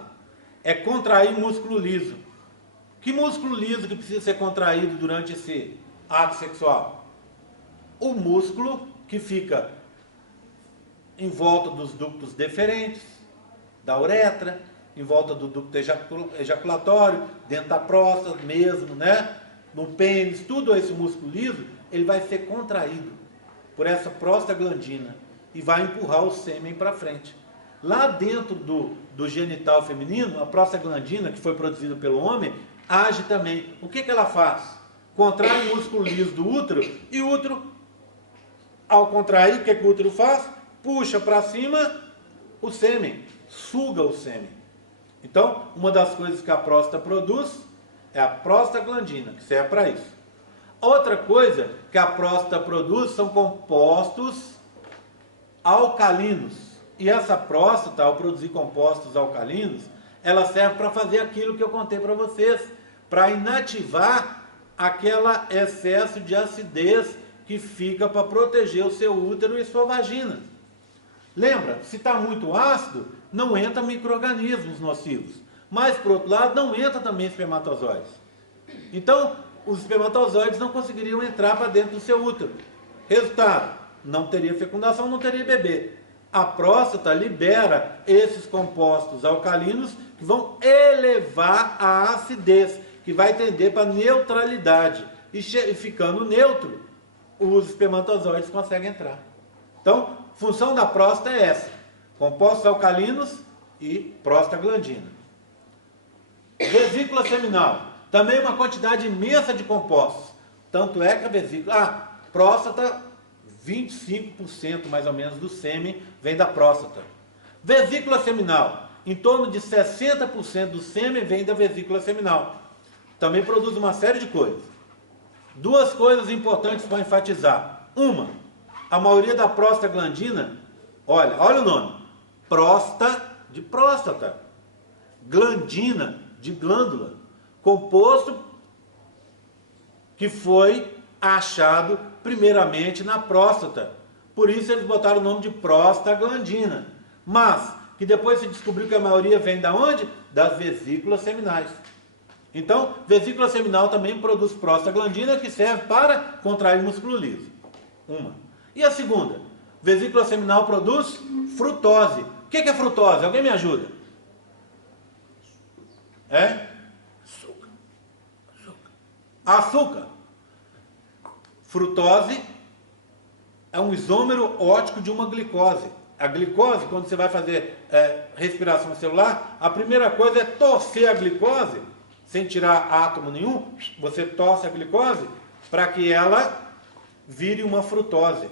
é contrair músculo liso. Que músculo liso que precisa ser contraído durante esse ato sexual? O músculo que fica em volta dos ductos deferentes, da uretra, em volta do ducto ejaculatório, dentro da próstata mesmo, né? No pênis, tudo esse músculo liso, ele vai ser contraído por essa prostaglandina e vai empurrar o sêmen para frente. Lá dentro do genital feminino, a prostaglandina, que foi produzida pelo homem, age também. O que ela faz? Contrai o músculo liso do útero, e o útero, ao contrair, o que o útero faz? Puxa para cima o sêmen, suga o sêmen. Então, uma das coisas que a próstata produz é a prostaglandina, que serve para isso. Outra coisa que a próstata produz são compostos alcalinos. E essa próstata, ao produzir compostos alcalinos, ela serve para fazer aquilo que eu contei para vocês, para inativar aquele excesso de acidez que fica para proteger o seu útero e sua vagina. Lembra, se está muito ácido, não entra micro-organismos nocivos. Mas, por outro lado, não entra também espermatozoides. Então, os espermatozoides não conseguiriam entrar para dentro do seu útero. Resultado, não teria fecundação, não teria bebê. A próstata libera esses compostos alcalinos que vão elevar a acidez, que vai tender para neutralidade. E ficando neutro, os espermatozoides conseguem entrar. Então, função da próstata é essa: compostos alcalinos e prostaglandina. Vesícula seminal, também uma quantidade imensa de compostos. Tanto é que a vesícula, próstata, 25% mais ou menos do sêmen vem da próstata. Vesícula seminal, em torno de 60% do sêmen vem da vesícula seminal. Também produz uma série de coisas. Duas coisas importantes para enfatizar. Uma, a maioria da prostaglandina, olha o nome, de próstata, glandina, de glândula, composto que foi achado primeiramente na próstata. Por isso eles botaram o nome de prostaglandina. Mas que depois se descobriu que a maioria vem da onde? Das vesículas seminais. Então, vesícula seminal também produz prostaglandina, que serve para contrair músculo liso. Uma. E a segunda? Vesícula seminal produz frutose. O que é frutose? Alguém me ajuda? Açúcar. Frutose é um isômero ótico de uma glicose. A glicose, quando você vai fazer respiração celular, a primeira coisa é torcer a glicose, sem tirar átomo nenhum, você torce a glicose para que ela vire uma frutose.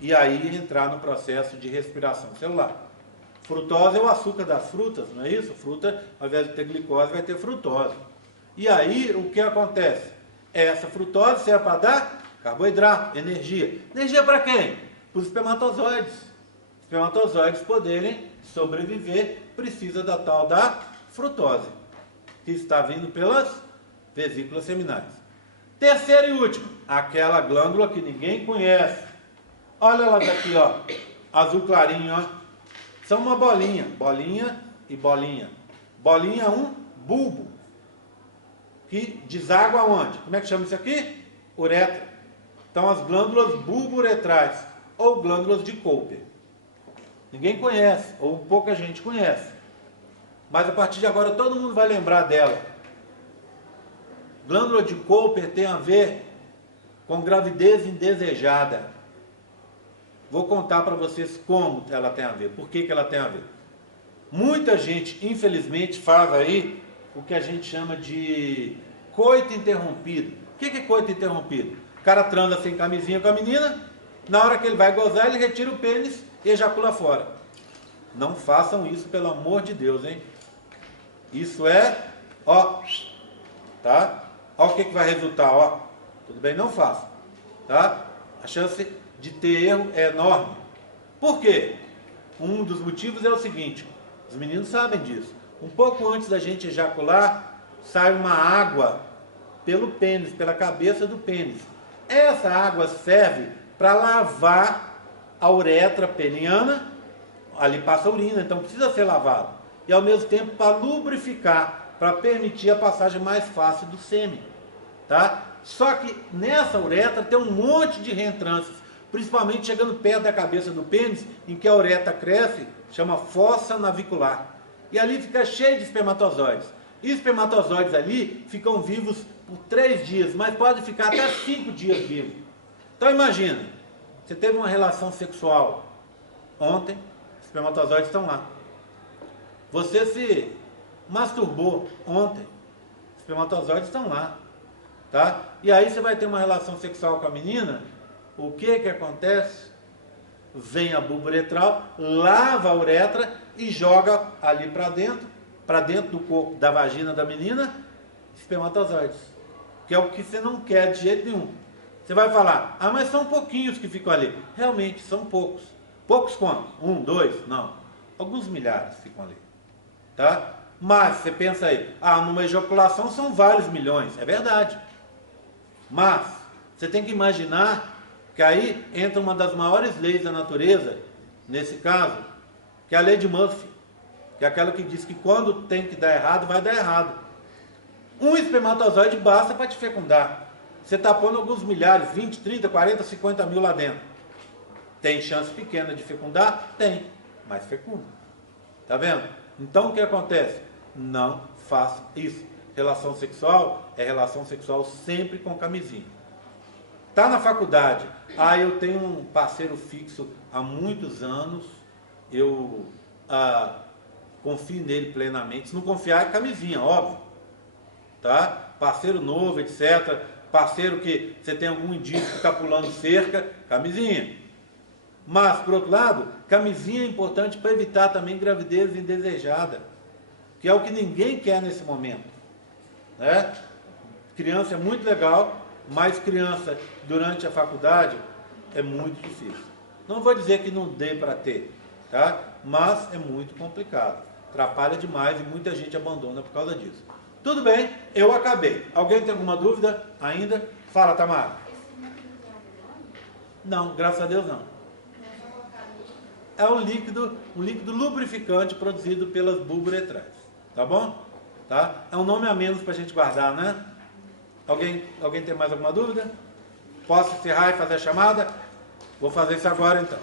E aí entrar no processo de respiração celular. Frutose é o açúcar das frutas, não é isso? Fruta, ao invés de ter glicose, vai ter frutose. E aí, o que acontece? Essa frutose serve para dar carboidrato, energia. Energia para quem? Para os espermatozoides. Os espermatozoides poderem sobreviver, precisa da tal da frutose, que está vindo pelas vesículas seminais. Terceiro e último, aquela glândula que ninguém conhece. Olha ela daqui, ó, azul clarinho, ó. São uma bolinha, bolinha e bolinha. Bolinha é um bulbo, que deságua onde? Como é que chama isso aqui? Uretra. Então, as glândulas bulbo-uretrais, ou glândulas de Cooper. Ninguém conhece, ou pouca gente conhece. Mas a partir de agora todo mundo vai lembrar dela. Glândula de Cooper tem a ver com gravidez indesejada. Vou contar para vocês como ela tem a ver, por que ela tem a ver. Muita gente, infelizmente, faz aí o que a gente chama de coito interrompido. O que é coito interrompido? O cara transa sem camisinha com a menina, na hora que ele vai gozar, ele retira o pênis e ejacula fora. Não façam isso, pelo amor de Deus, hein? Isso é, ó, tá? Ó o que vai resultar, ó. Tudo bem? Não façam, tá? A chance de ter erro é enorme. Por quê? Um dos motivos é o seguinte, os meninos sabem disso. Um pouco antes da gente ejacular, sai uma água pelo pênis, pela cabeça do pênis. Essa água serve para lavar a uretra peniana, ali passa a urina, então precisa ser lavado. E ao mesmo tempo para lubrificar para permitir a passagem mais fácil do sêmen, tá? Só que nessa uretra tem um monte de reentrâncias, principalmente chegando perto da cabeça do pênis, em que a uretra cresce, chama fossa navicular. E ali fica cheio de espermatozoides. E os espermatozoides ali ficam vivos por 3 dias, mas pode ficar até 5 dias vivos. Então imagina, você teve uma relação sexual ontem, os espermatozoides estão lá. Você se masturbou ontem, os espermatozoides estão lá. Tá? E aí você vai ter uma relação sexual com a menina, o que que acontece? Vem a bulbo uretral, lava a uretra e joga ali para dentro do corpo da vagina da menina, espermatozoides, que é o que você não quer de jeito nenhum. Você vai falar, ah, mas são pouquinhos que ficam ali. Realmente, são poucos. Poucos quantos? 1, 2? Não. Alguns milhares ficam ali. Tá? Mas, você pensa aí, ah, numa ejaculação são vários milhões. É verdade. Mas, você tem que imaginar que aí entra uma das maiores leis da natureza, nesse caso, que é a lei de Murphy, que é aquela que diz que quando tem que dar errado, vai dar errado. Um espermatozoide basta para te fecundar. Você está pondo alguns milhares, 20, 30, 40, 50 mil lá dentro. Tem chance pequena de fecundar? Tem, mas fecunda. Tá vendo? Então o que acontece? Não faça isso. Relação sexual é relação sexual sempre com camisinha. Tá na faculdade, eu tenho um parceiro fixo há muitos anos, eu confio nele plenamente. Se não confiar, é camisinha, óbvio. Tá? Parceiro novo, etc. Parceiro que você tem algum indício que está pulando cerca, camisinha. Mas, por outro lado, camisinha é importante para evitar também gravidez indesejada, que é o que ninguém quer nesse momento. Né? Criança é muito legal, mas criança durante a faculdade é muito difícil. Não vou dizer que não dê para ter, tá? Mas é muito complicado. Atrapalha demais e muita gente abandona por causa disso. Tudo bem, eu acabei. Alguém tem alguma dúvida ainda? Fala, Tamara. Não, graças a Deus não. É um líquido lubrificante produzido pelas bulbas uretrais. Tá bom? Tá? É um nome a menos para a gente guardar, né? Alguém tem mais alguma dúvida? Posso encerrar e fazer a chamada? Vou fazer isso agora então.